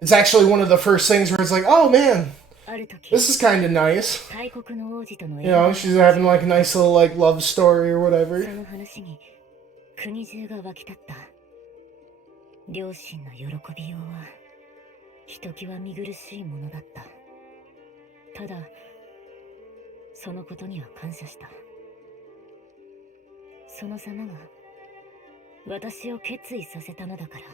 It's actually one of the first things where it's like, oh man, ある時 this is kind of nice. 大国の王子との You know, she's having like a nice little like love story or そ whatever. の話に国中が沸き立った。両親の喜びようはひときわ見苦しいものだった。ただそのことには感謝した。その様が私を決意させたのだから。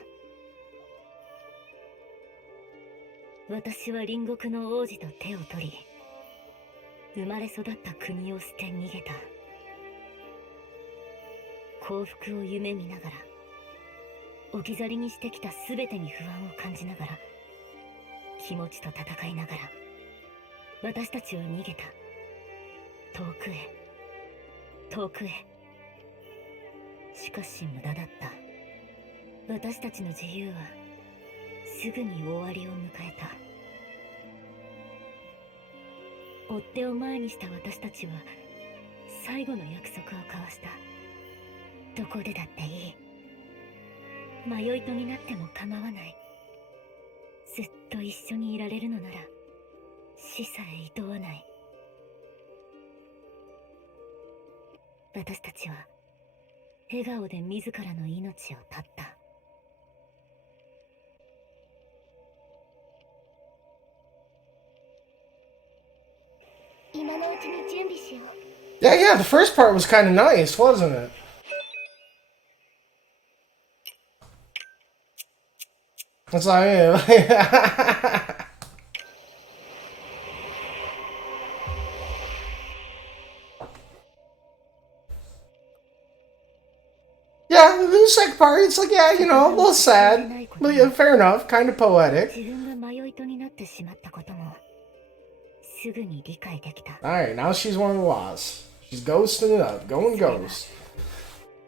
私は隣国の王子と手を取り、生まれ育った国を捨て逃げた。幸福を夢見ながら、置き去りにしてきた全てに不安を感じながら、気持ちと戦いながら、私たちは逃げた。遠くへ、遠くへ。しかし無駄だった。私たちの自由はすぐに終わりを迎えた。追っ手を前にした私たちは最後の約束を交わした。どこでだっていい。迷い人になっても構わない。ずっと一緒にいられるのなら死さえ厭わない。私たちは笑顔で自らの命を絶った。今のうちに準備しよう。 Yeah, yeah, the first part was kind of nice, wasn't it? That's like, yeah, the second part, it's like, yeah, you know, a little sad, but yeah, fair enough, kind of poetic. 自分が迷い人になってしまったこともすぐに理解できた。 Alright, now she's one of the laws. She's ghosting it up, going ghost.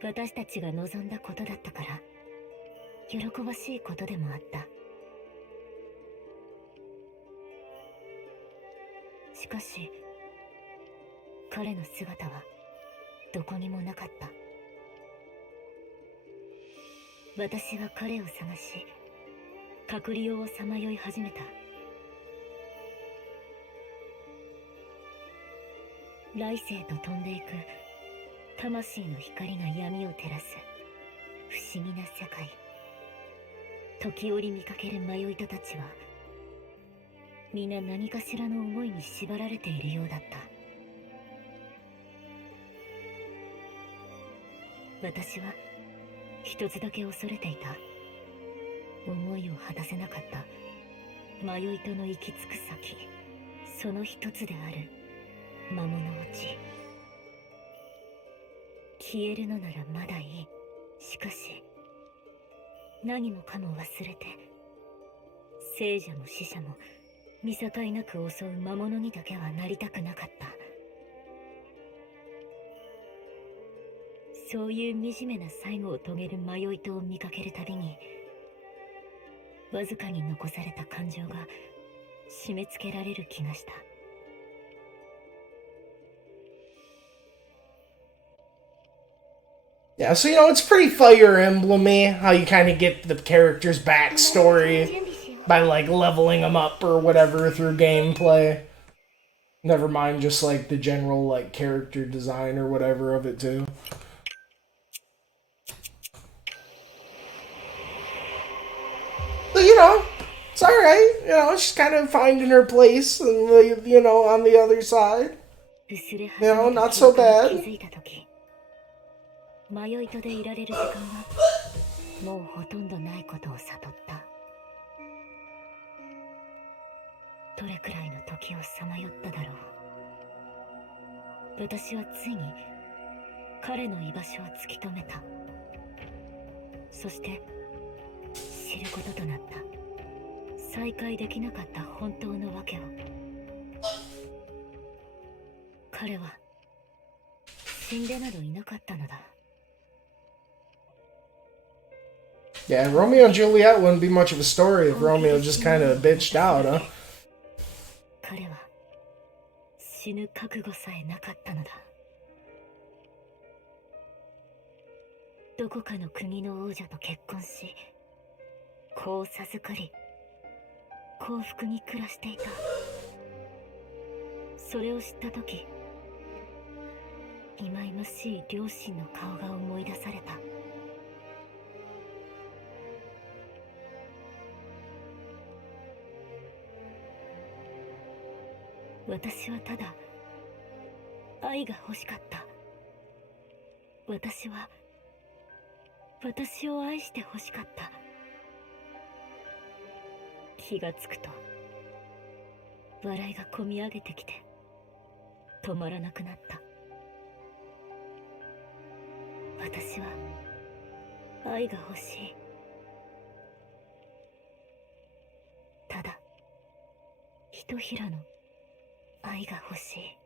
私たちが望んだことだったから喜ばしいことでもあった。しかし彼の姿はどこにもなかった。私は彼を探し隔離をさまよい始めた。来世と飛んでいく魂の光が闇を照らす不思議な世界。時折見かける迷い人たちは皆何かしらの思いに縛られているようだった。私は一つだけ恐れていた。思いを果たせなかった迷い人の行き着く先、その一つである魔物落ち。消えるのならまだいい。しかし何もかも忘れて聖者も死者も見境なく襲う魔物にだけはなりたくなかった。そういう惨めな最後を遂げる迷い人を見かけるたびにわずかに残された感情が締め付けられる気がした。Yeah, so you know, it's pretty Fire Emblem-y, how you kind of get the character's backstory by like leveling them up or whatever through gameplay. Never mind just like the general like character design or whatever of it too. But you know, it's alright. You know, she's kind of finding her place and you know, on the other side. You know, not so bad. 迷い人でいられる時間はもうほとんどないことを悟った。どれくらいの時をさまよっただろう。私はついに彼の居場所を突き止めた。そして知ることとなった。再会できなかった本当の訳を。彼は死んでなどいなかったのだ。Yeah, Romeo and Juliet wouldn't be much of a story if Romeo just kind of bitched out, huh? 彼は死ぬ覚悟さえなかったのだ。どこかの国の王女と結婚し、子を授かり、幸福に暮らしていた。それを知った時、忌々しい両親の顔が思い出された。私はただ愛が欲しかった。私は私を愛して欲しかった。気がつくと笑いがこみ上げてきて止まらなくなった。私は愛が欲しい。ただひとひらの愛が欲しい。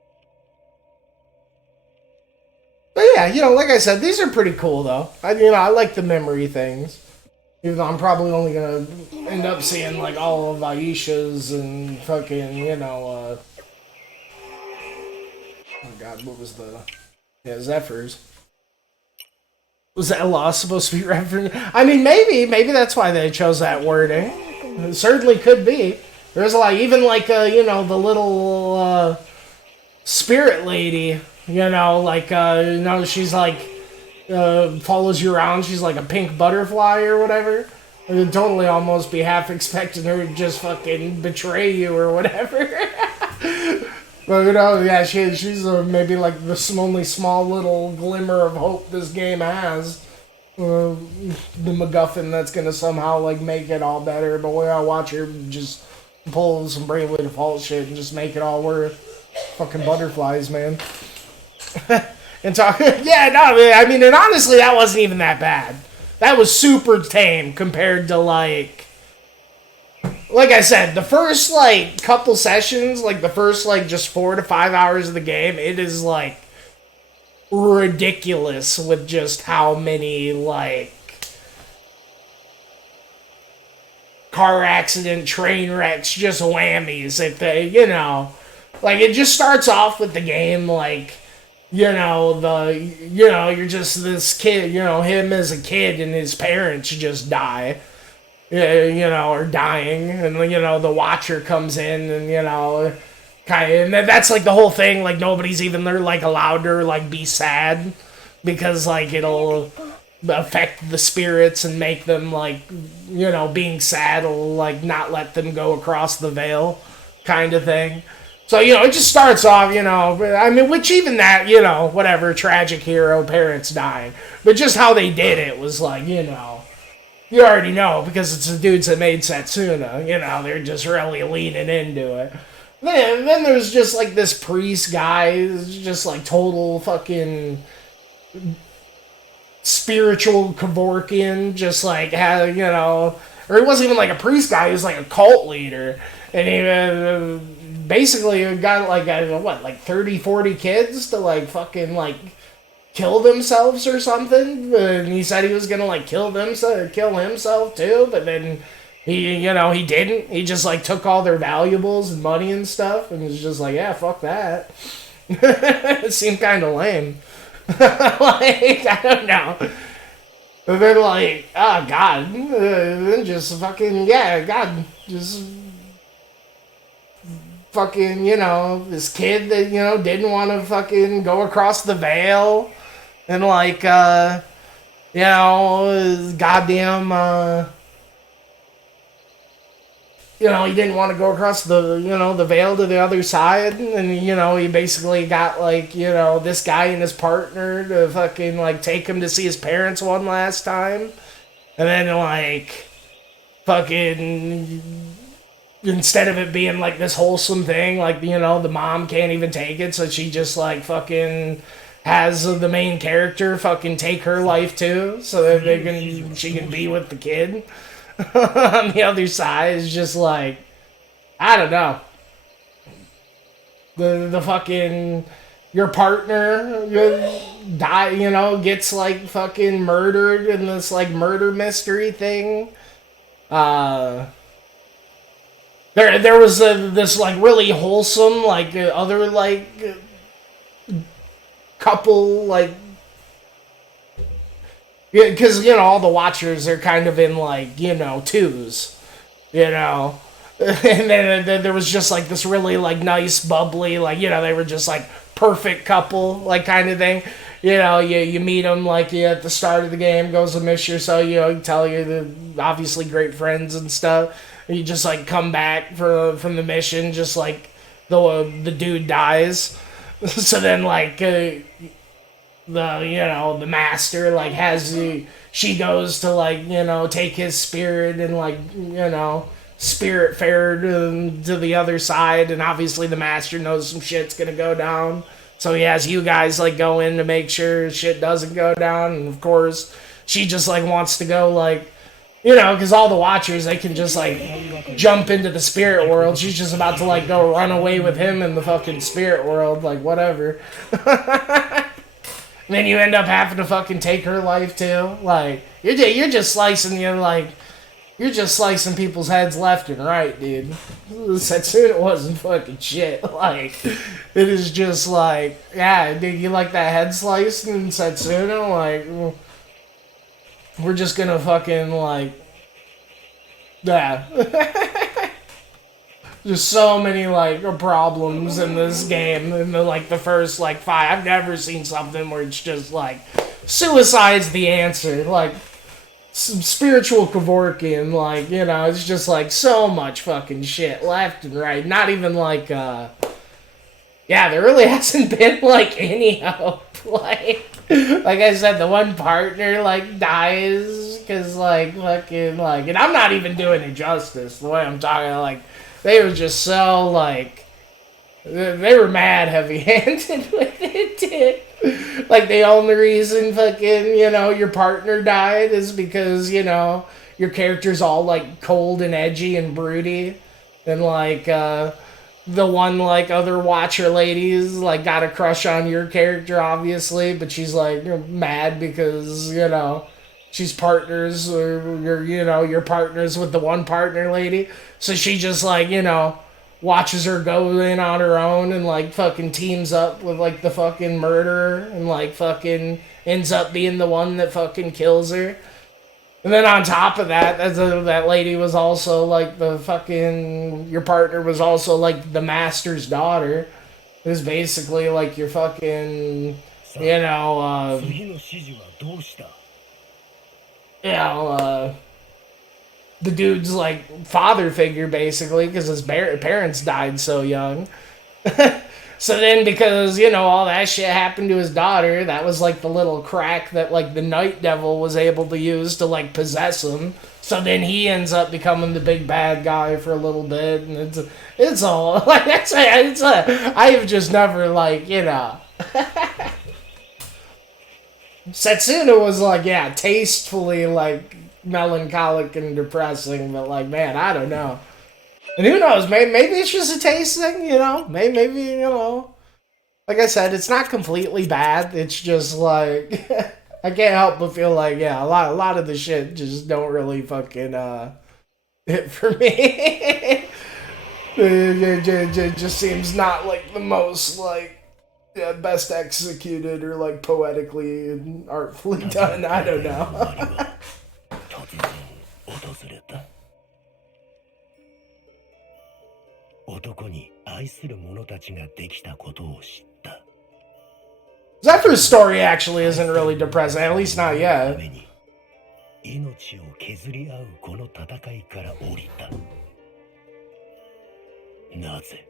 But yeah, like I said, these are pretty cool though. I like the memory things. Even though I'm probably only gonna end up seeing like all of Aisha's and fucking, oh god, what was the... Yeah, Zephyr's. Was that loss supposed to be referenced? I mean, maybe that's why they chose that wording. It certainly could be. There's like, even like, the little, spirit lady, she's like, follows you around, she's like a pink butterfly or whatever. You'd totally almost be half expecting her to just fucking betray you or whatever. But, yeah, she's maybe like the only small little glimmer of hope this game has. The MacGuffin that's gonna somehow, like, make it all better. But when I watch her just pull some Bravely Default shit and just make it all worth fucking butterflies, man. And talk, yeah, no, I mean, and honestly, that wasn't even that bad. That was super tame compared to, like I said, the first, like, couple sessions, like, the first, like, just 4 to 5 hours of the game, it is, like, ridiculous with just how many, like, car accident, train wrecks, just whammies that they, like, it just starts off with the game, like, you're just this kid, him as a kid and his parents just die. Or dying, and the Watcher comes in, and and that's like the whole thing. Like nobody's even there, like allowed to like be sad because like it'll affect the spirits and make them like being sad will like not let them go across the veil, kind of thing. So it just starts off, I mean, which even that, whatever, tragic hero, parents dying, but just how they did it was like, you already know, because it's the dudes that made Setsuna, they're just really leaning into it. Then there's just, like, this priest guy who's just, like, total fucking spiritual Kevorkian, just, like, or he wasn't even, like, a priest guy, he was, like, a cult leader. And he basically got, like, 30, 40 kids to, like, fucking, like, kill themselves or something, and he said he was gonna like kill himself too, but then he didn't. He just like took all their valuables and money and stuff, and was just like, yeah, fuck that. It seemed kind of lame. Like I don't know. But then like, oh god, then just fucking God, just fucking this kid that didn't want to fucking go across the veil. And like, goddamn, he didn't want to go across the, the veil to the other side. And, he basically got like, this guy and his partner to fucking like take him to see his parents one last time. And then like, fucking, instead of it being like this wholesome thing, like, the mom can't even take it. So she just like fucking has the main character fucking take her life too, so that she can be with the kid. On the other side is just like, I don't know. The fucking your partner gets like fucking murdered in this like murder mystery thing. There was this like really wholesome like other like couple like Yeah, because, you know, all the Watchers are kind of in, like, you know, twos, you know? And then there was just, like, this really, like, nice, bubbly, like, you know, they were just, like, perfect couple, like, kind of thing. You know, you meet them, like, you at the start of the game, goes a mission, so, you know, you tell you the obviously great friends and stuff. And you just, like, come back from the mission, just, like, the dude dies. So then, like, the master like she goes to like take his spirit and like spirit fair to the other side, and obviously the master knows some shit's gonna go down, so he has you guys like go in to make sure shit doesn't go down. And of course she just like wants to go like because all the Watchers, they can just like jump into the spirit world. She's just about to like go run away with him in the fucking spirit world, like whatever. And then you end up having to fucking take her life too. Like you're just slicing you're just slicing people's heads left and right, dude. Satsuna wasn't fucking shit. Like it is just like, yeah, dude, you like that head slicing in Satsuna? Like we're just gonna fucking like, yeah. There's so many like problems in this game in the first like 5. I've never seen something where it's just like suicide's the answer. Like some spiritual Kevorkian, like it's just like so much fucking shit left and right. Not even like yeah, there really hasn't been like any hope. Like I said, the one partner like dies because like fucking like, and I'm not even doing it justice the way I'm talking. Like they were just so like they were mad heavy-handed with it. Like the only reason fucking your partner died is because your character's all like cold and edgy and broody, and like the one like other Watcher ladies like got a crush on your character obviously, but she's like mad because she's partners, or you're partners with the one partner lady, so she just like watches her go in on her own and like fucking teams up with like the fucking murderer and like fucking ends up being the one that fucking kills her. And then on top of that, that lady was also like the fucking, your partner was also like the master's daughter. It was basically like your fucking, the dude's like father figure basically, because his parents died so young. So then, because all that shit happened to his daughter, that was like the little crack that like the Night Devil was able to use to like possess him. So then he ends up becoming the big bad guy for a little bit, and it's all like I've just never like Satsuna was like, yeah, tastefully like melancholic and depressing, but like, man, I don't know. And who knows? Maybe it's just a taste thing, Maybe like I said, it's not completely bad. It's just like I can't help but feel like, yeah, a lot of the shit just don't really fucking hit for me. It just seems not like the most like best executed or like poetically and artfully done. I don't know. 男に愛する者たちができたことを知った。Zephyr's story actually isn't really depressing, at least not yet. 命を削り合うこの戦いから降りた。なぜ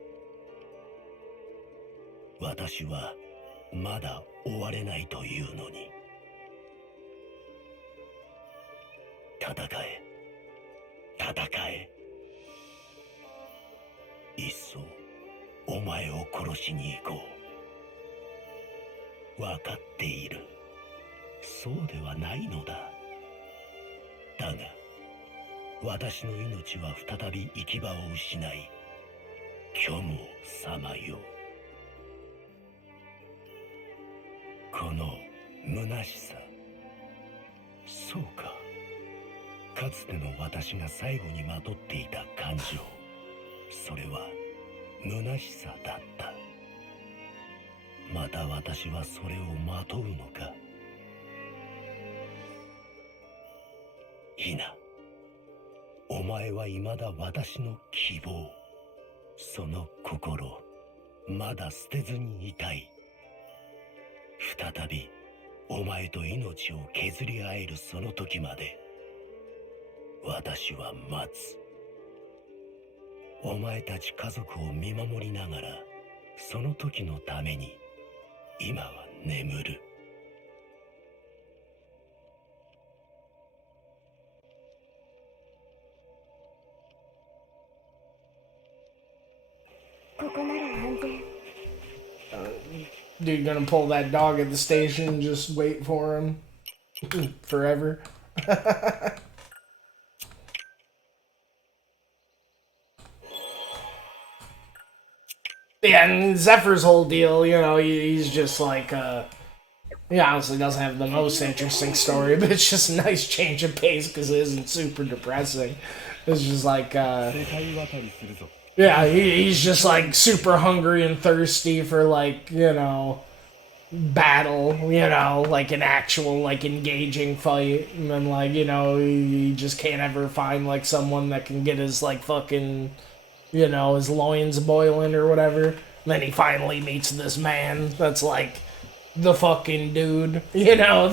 私はまだ終われないというのに。戦え、戦え。いっそお前を殺しに行こう。分かっている。そうではないのだ。だが私の命は再び行き場を失い、虚無をさまよう。この虚しさ、そうか。かつての私が最後にまとっていた感情、それは虚しさだった。また私はそれをまとうのか。いいな。お前は未だ私の希望、その心、まだ捨てずにいたい。再びお前と命を削り合えるその時まで私は待つ。お前たち家族を見守りながら、その時のために今は眠る。ここなら安全。 Dude, gonna pull that dog at the station and just wait for him forever. Yeah, and Zephyr's whole deal, you know, he's just like, he honestly doesn't have the most interesting story, but it's just a nice change of pace because it isn't super depressing. It's just like, yeah, he's just like super hungry and thirsty for like, you know, battle, you know, like an actual like engaging fight, and then like, you know, he just can't ever find like someone that can get his like fucking, you know, his loins boiling or whatever. And then he finally meets this man that's like the fucking dude, you know,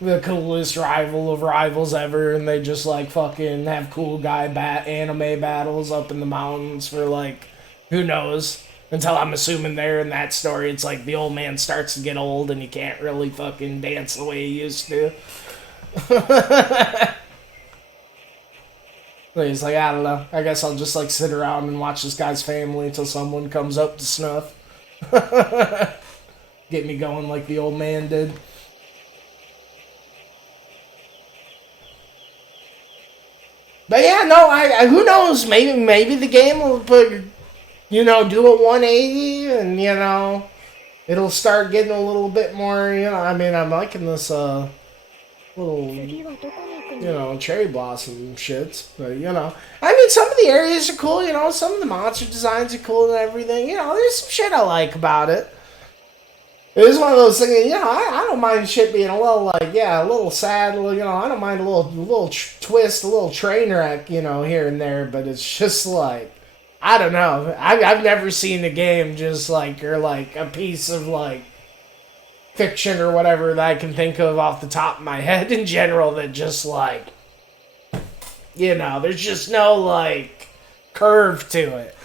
the coolest rival of rivals ever, and they just like fucking have cool guy anime battles up in the mountains for like, who knows, until I'm assuming there in that story it's like the old man starts to get old and he can't really fucking dance the way he used to. So he's like, I don't know, I guess I'll just like sit around and watch this guy's family until someone comes up to snuff. Get me going like the old man did. But yeah, no, I who knows, maybe the game will put, you know, do a 180 and, you know, it'll start getting a little bit more, you know, I mean, I'm liking this, little, you know, cherry blossom shits, but, you know, I mean, some of the areas are cool, you know, some of the monster designs are cool and everything, you know, there's some shit I like about it. It is one of those things, you know, I don't mind shit being a little, like, yeah, a little sad, you know, I don't mind a little twist, a little train wreck, you know, here and there, but it's just like, I don't know, I've never seen a game just like, or like a piece of like fiction or whatever that I can think of off the top of my head in general that just like, you know, there's just no like curve to it.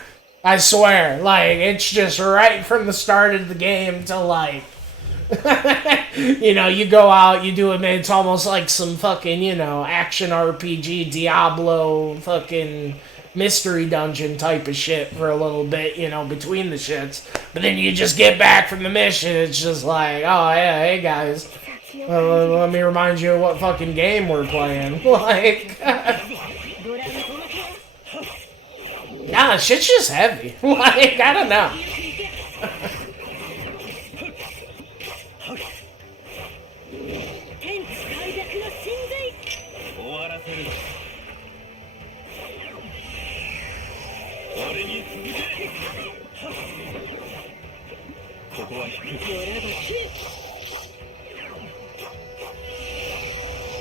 I swear, like, it's just right from the start of the game to, like, you know, you go out, you do it, man, it's almost like some fucking, you know, action RPG, Diablo, fucking mystery dungeon type of shit for a little bit, you know, between the shits. But then you just get back from the mission, it's just like, oh, yeah, hey, guys, let me remind you of what fucking game we're playing. Like... Nah, shit's just heavy. Like, I don't know.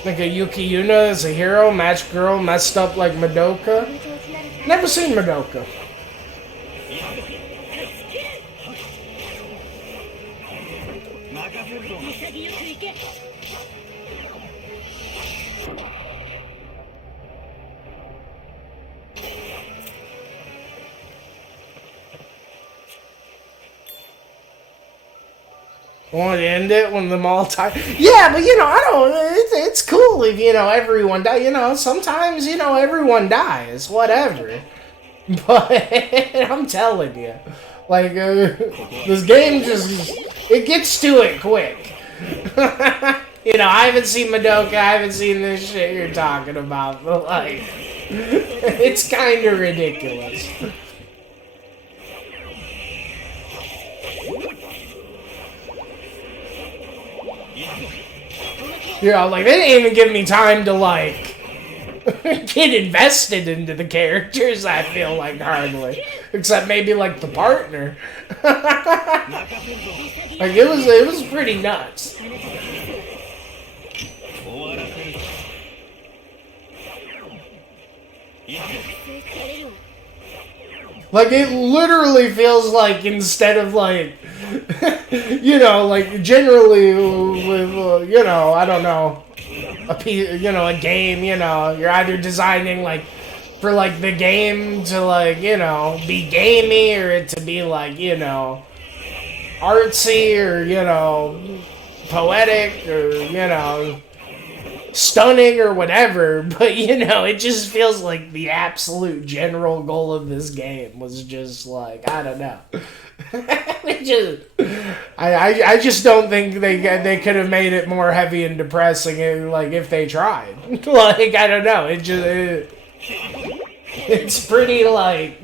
Like a Yuki Yuna is a hero, match girl, messed up like Madoka. Never seen Madoka. Want to end it when them all die? Yeah, but you know, I don't. It's cool if, you know, everyone die. You know, sometimes, you know, everyone dies. Whatever. But I'm telling you, like, this game just, it gets to it quick. You know, I haven't seen Madoka. I haven't seen this shit you're talking about. But like, it's kind of ridiculous. You know, like, they didn't even give me time to, like, get invested into the characters, I feel like, hardly. Except maybe, like, the partner. Like, it was pretty nuts. Like, it literally feels like instead of, like, you know, like, generally with, you know, I don't know, a game, you know, you're either designing, like, for, like, the game to, like, you know, be gamey or it to be, like, you know, artsy or, you know, poetic or, you know, stunning or whatever, but you know, it just feels like the absolute general goal of this game was just like, I don't know. It just, I just don't think they could have made it more heavy and depressing, like if they tried. Like, I don't know. It's pretty like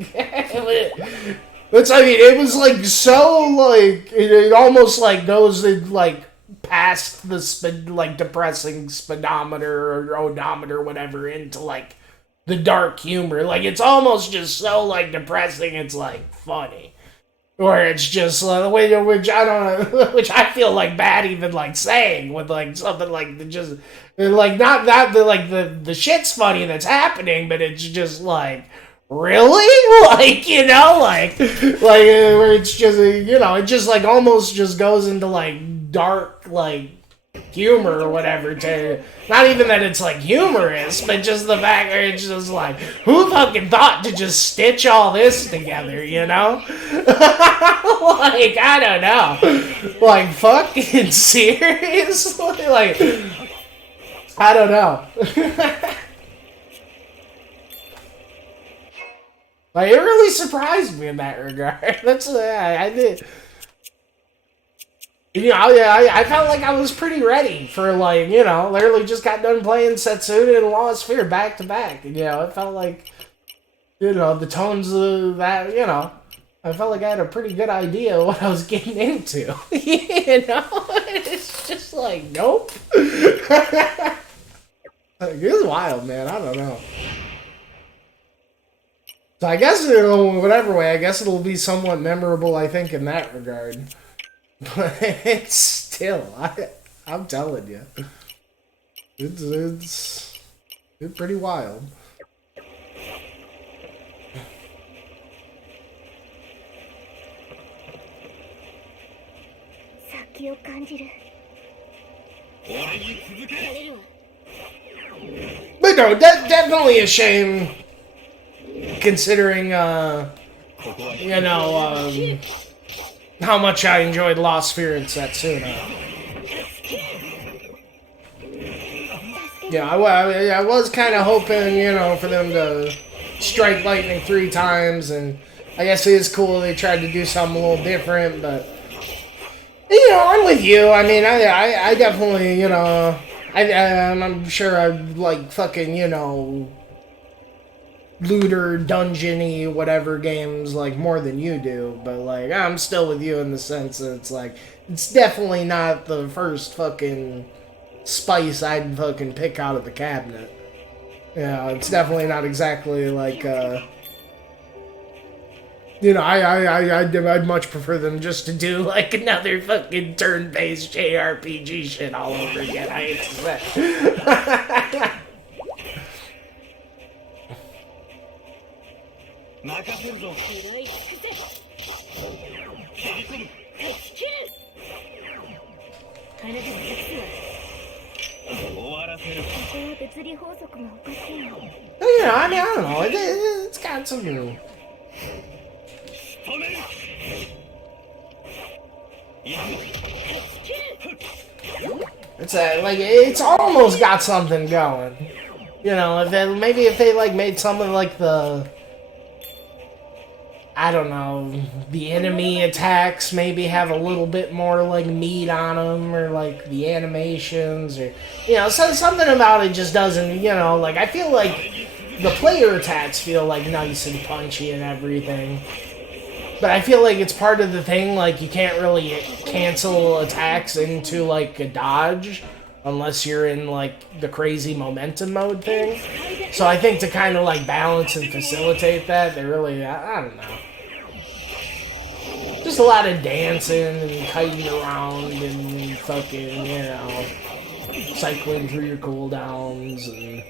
it's, I mean, it was like so like it almost like goes in like past the like depressing speedometer or odometer, whatever, into like the dark humor. Like, it's almost just so like depressing, it's like funny, or it's just which I don't know, which I feel like bad even like saying with like something like just like not that the shit's funny that's happening, but it's just like, really? Like, you know, like where it's just, you know, it just like almost just goes into like dark like humor or whatever, to not even that it's like humorous, but just the fact that it's just like, who fucking thought to just stitch all this together, you know? Like, I don't know. Like, fucking seriously? Like, I don't know. Like, it really surprised me in that regard. That's, I did. You know, yeah, I felt like I was pretty ready for, like, you know, literally just got done playing Setsuna and Lost Sphere back to back. You know, it felt like, you know, the tones of that, you know, I felt like I had a pretty good idea of what I was getting into. You know? It's just like, nope. Like, it's wild, man. I don't know. So I guess, whatever way, I guess it'll be somewhat memorable, I think, in that regard. But it's still, I'm telling you, it's pretty wild. But no, definitely a shame, considering, you know, how much I enjoyed Lost Sphere and Setsuna. Yeah, I was kind of hoping, you know, for them to strike lightning 3 times, and I guess it is cool they tried to do something a little different, but, you know, I'm with you. I mean, I definitely, you know, I'm sure I'd like fucking, you know, looter, dungeony, whatever games, like, more than you do, but, like, I'm still with you in the sense that it's, like, it's definitely not the first fucking spice I'd fucking pick out of the cabinet. You know, it's definitely not exactly, like, you know, I'd much prefer them just to do, like, another fucking turn-based JRPG shit all over again, I hate to say. 任せるぞ。黒い伏せ切り込む断ち切るあなたの作戦は終わらせる。ここは物理法則がおかしいの You know, I mean, I don't know, it's got some, 仕留める。it's like, it's almost got something going. You know, maybe if they, like, made some of, like, the, I don't know, the enemy attacks maybe have a little bit more, like, meat on them, or, like, the animations, or, you know, so something about it just doesn't, you know, like, I feel like the player attacks feel, like, nice and punchy and everything, but I feel like it's part of the thing, like, you can't really cancel attacks into, like, a dodge unless you're in, like, the crazy momentum mode thing. So I think to kind of, like, balance and facilitate that, they really, I don't know. Just a lot of dancing and kiting around and fucking, you know, cycling through your cooldowns and,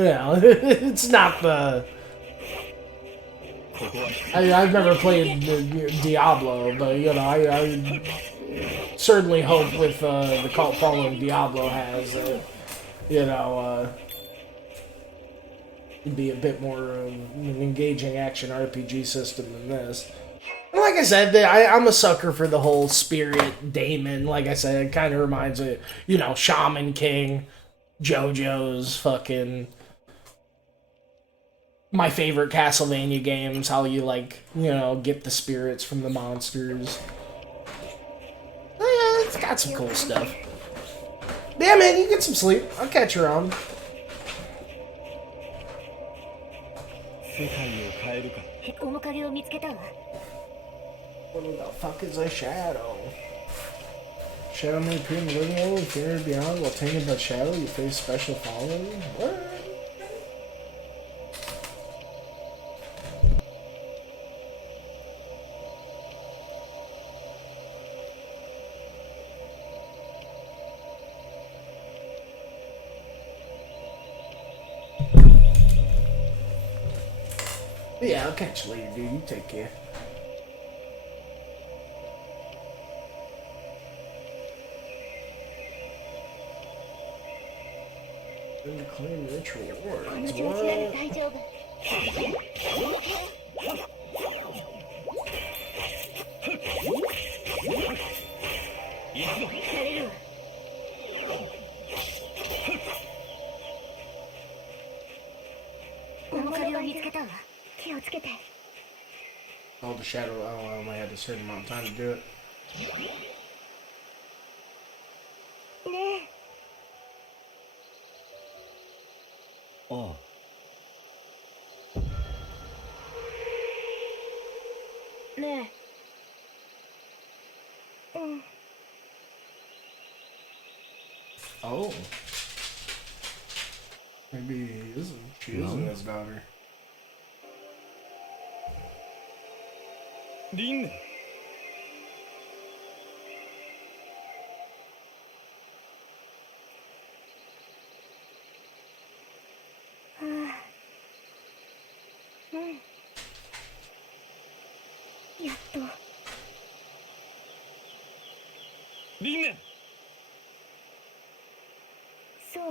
Yeah, it's not the. I've never played Diablo, but you know, I certainly hope with the cult following Diablo has, you know, it'd be a bit more of an engaging action RPG system than this. And like I said, I'm a sucker for the whole spirit daemon. Like I said, it kind of reminds me, you know, Shaman King, JoJo's fucking. My favorite Castlevania games, how you, like, you know, get the spirits from the monsters. Yeah, it's got some cool stuff. Yeah, man, you get some sleep. I'll catch you around. What the fuck is a shadow? Shadow may appear in the living room, if you're beyond, while tainted by shadow, you face special following? What? Yeah, I'll catch you later, dude. You take care. Claim rich rewards. What? 気をつけて。 Oh, the shadow. Oh, I only had a certain amount of time to do it. ねえ。ああ。ねえ。うん。 Oh. Maybe he isn't. She isn't his daughter. リンネ。はあ。うん。やっと。リンネ。そう。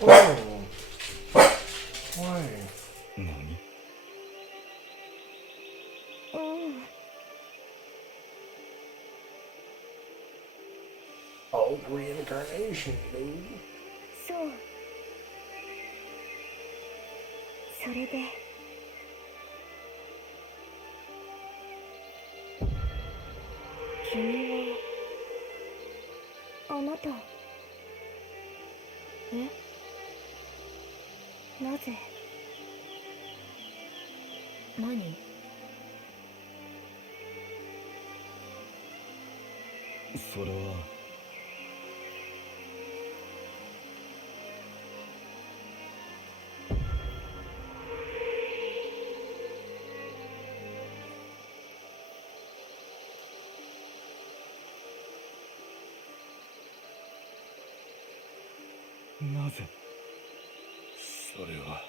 Oh. Why? 何？ うん。 Oh, reincarnation, dude. そう。それで。君は。あなた。え？なぜ？何？それは。 なぜそれは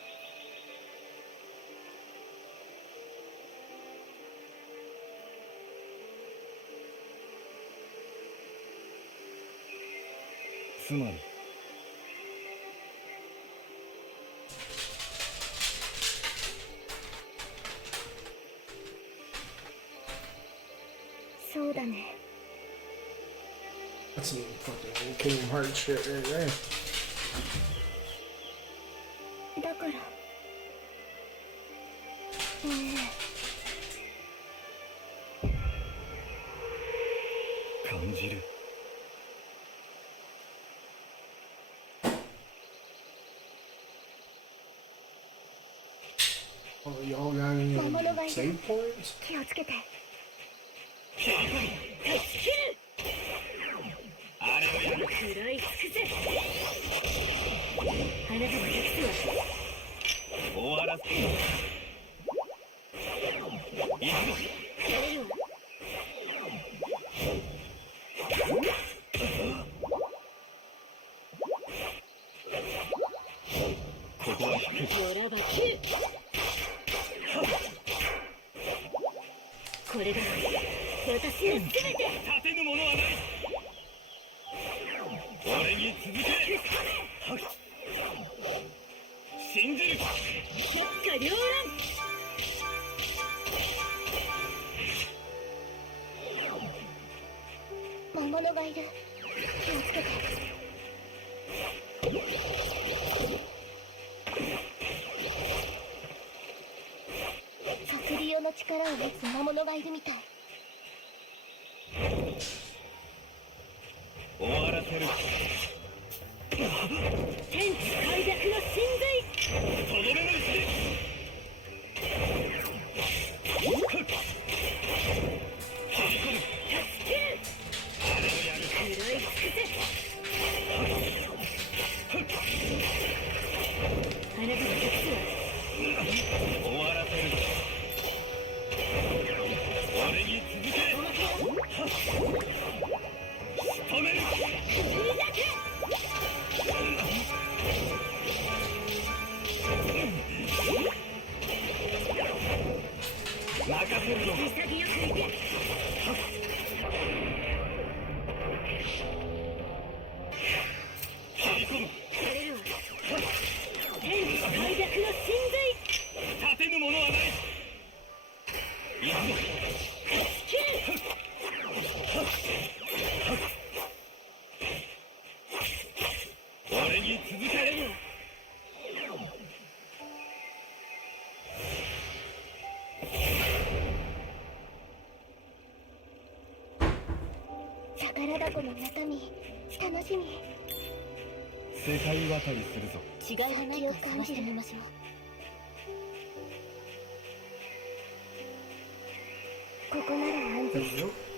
つまりそうだね。 That's some fucking Kingdom Hearts shit right there. だから。感じる。 Oh, y'all got any save points? 気をつけて。 あれをやるくらい尽くせ。あなたの客数は終わらせ行くぞ。やれるわ。ここは低い。よらば切る。これが私の全て。立てぬものはない。俺に続け。信じる。百花繚乱。魔物がいる。気をつけて。サクリオの力を持つ魔物がいるみたい。終わらせる。天地開闢の神髄。とどめの石で。切り込む。助ける。食らい尽くせ。あなたの客数は終わらせる。俺に続け。おまけよ。仕留める。首だけ。任せるぞ。潔くいけ。切り込む。やれるわ。天地開闢の神髄。立てぬものはない。行くぞ。切る。俺に続け。やれるわ。宝箱の中身、楽しみ。世界渡りするぞ。違いがないか探してみましょう。ここなら安全。There we go.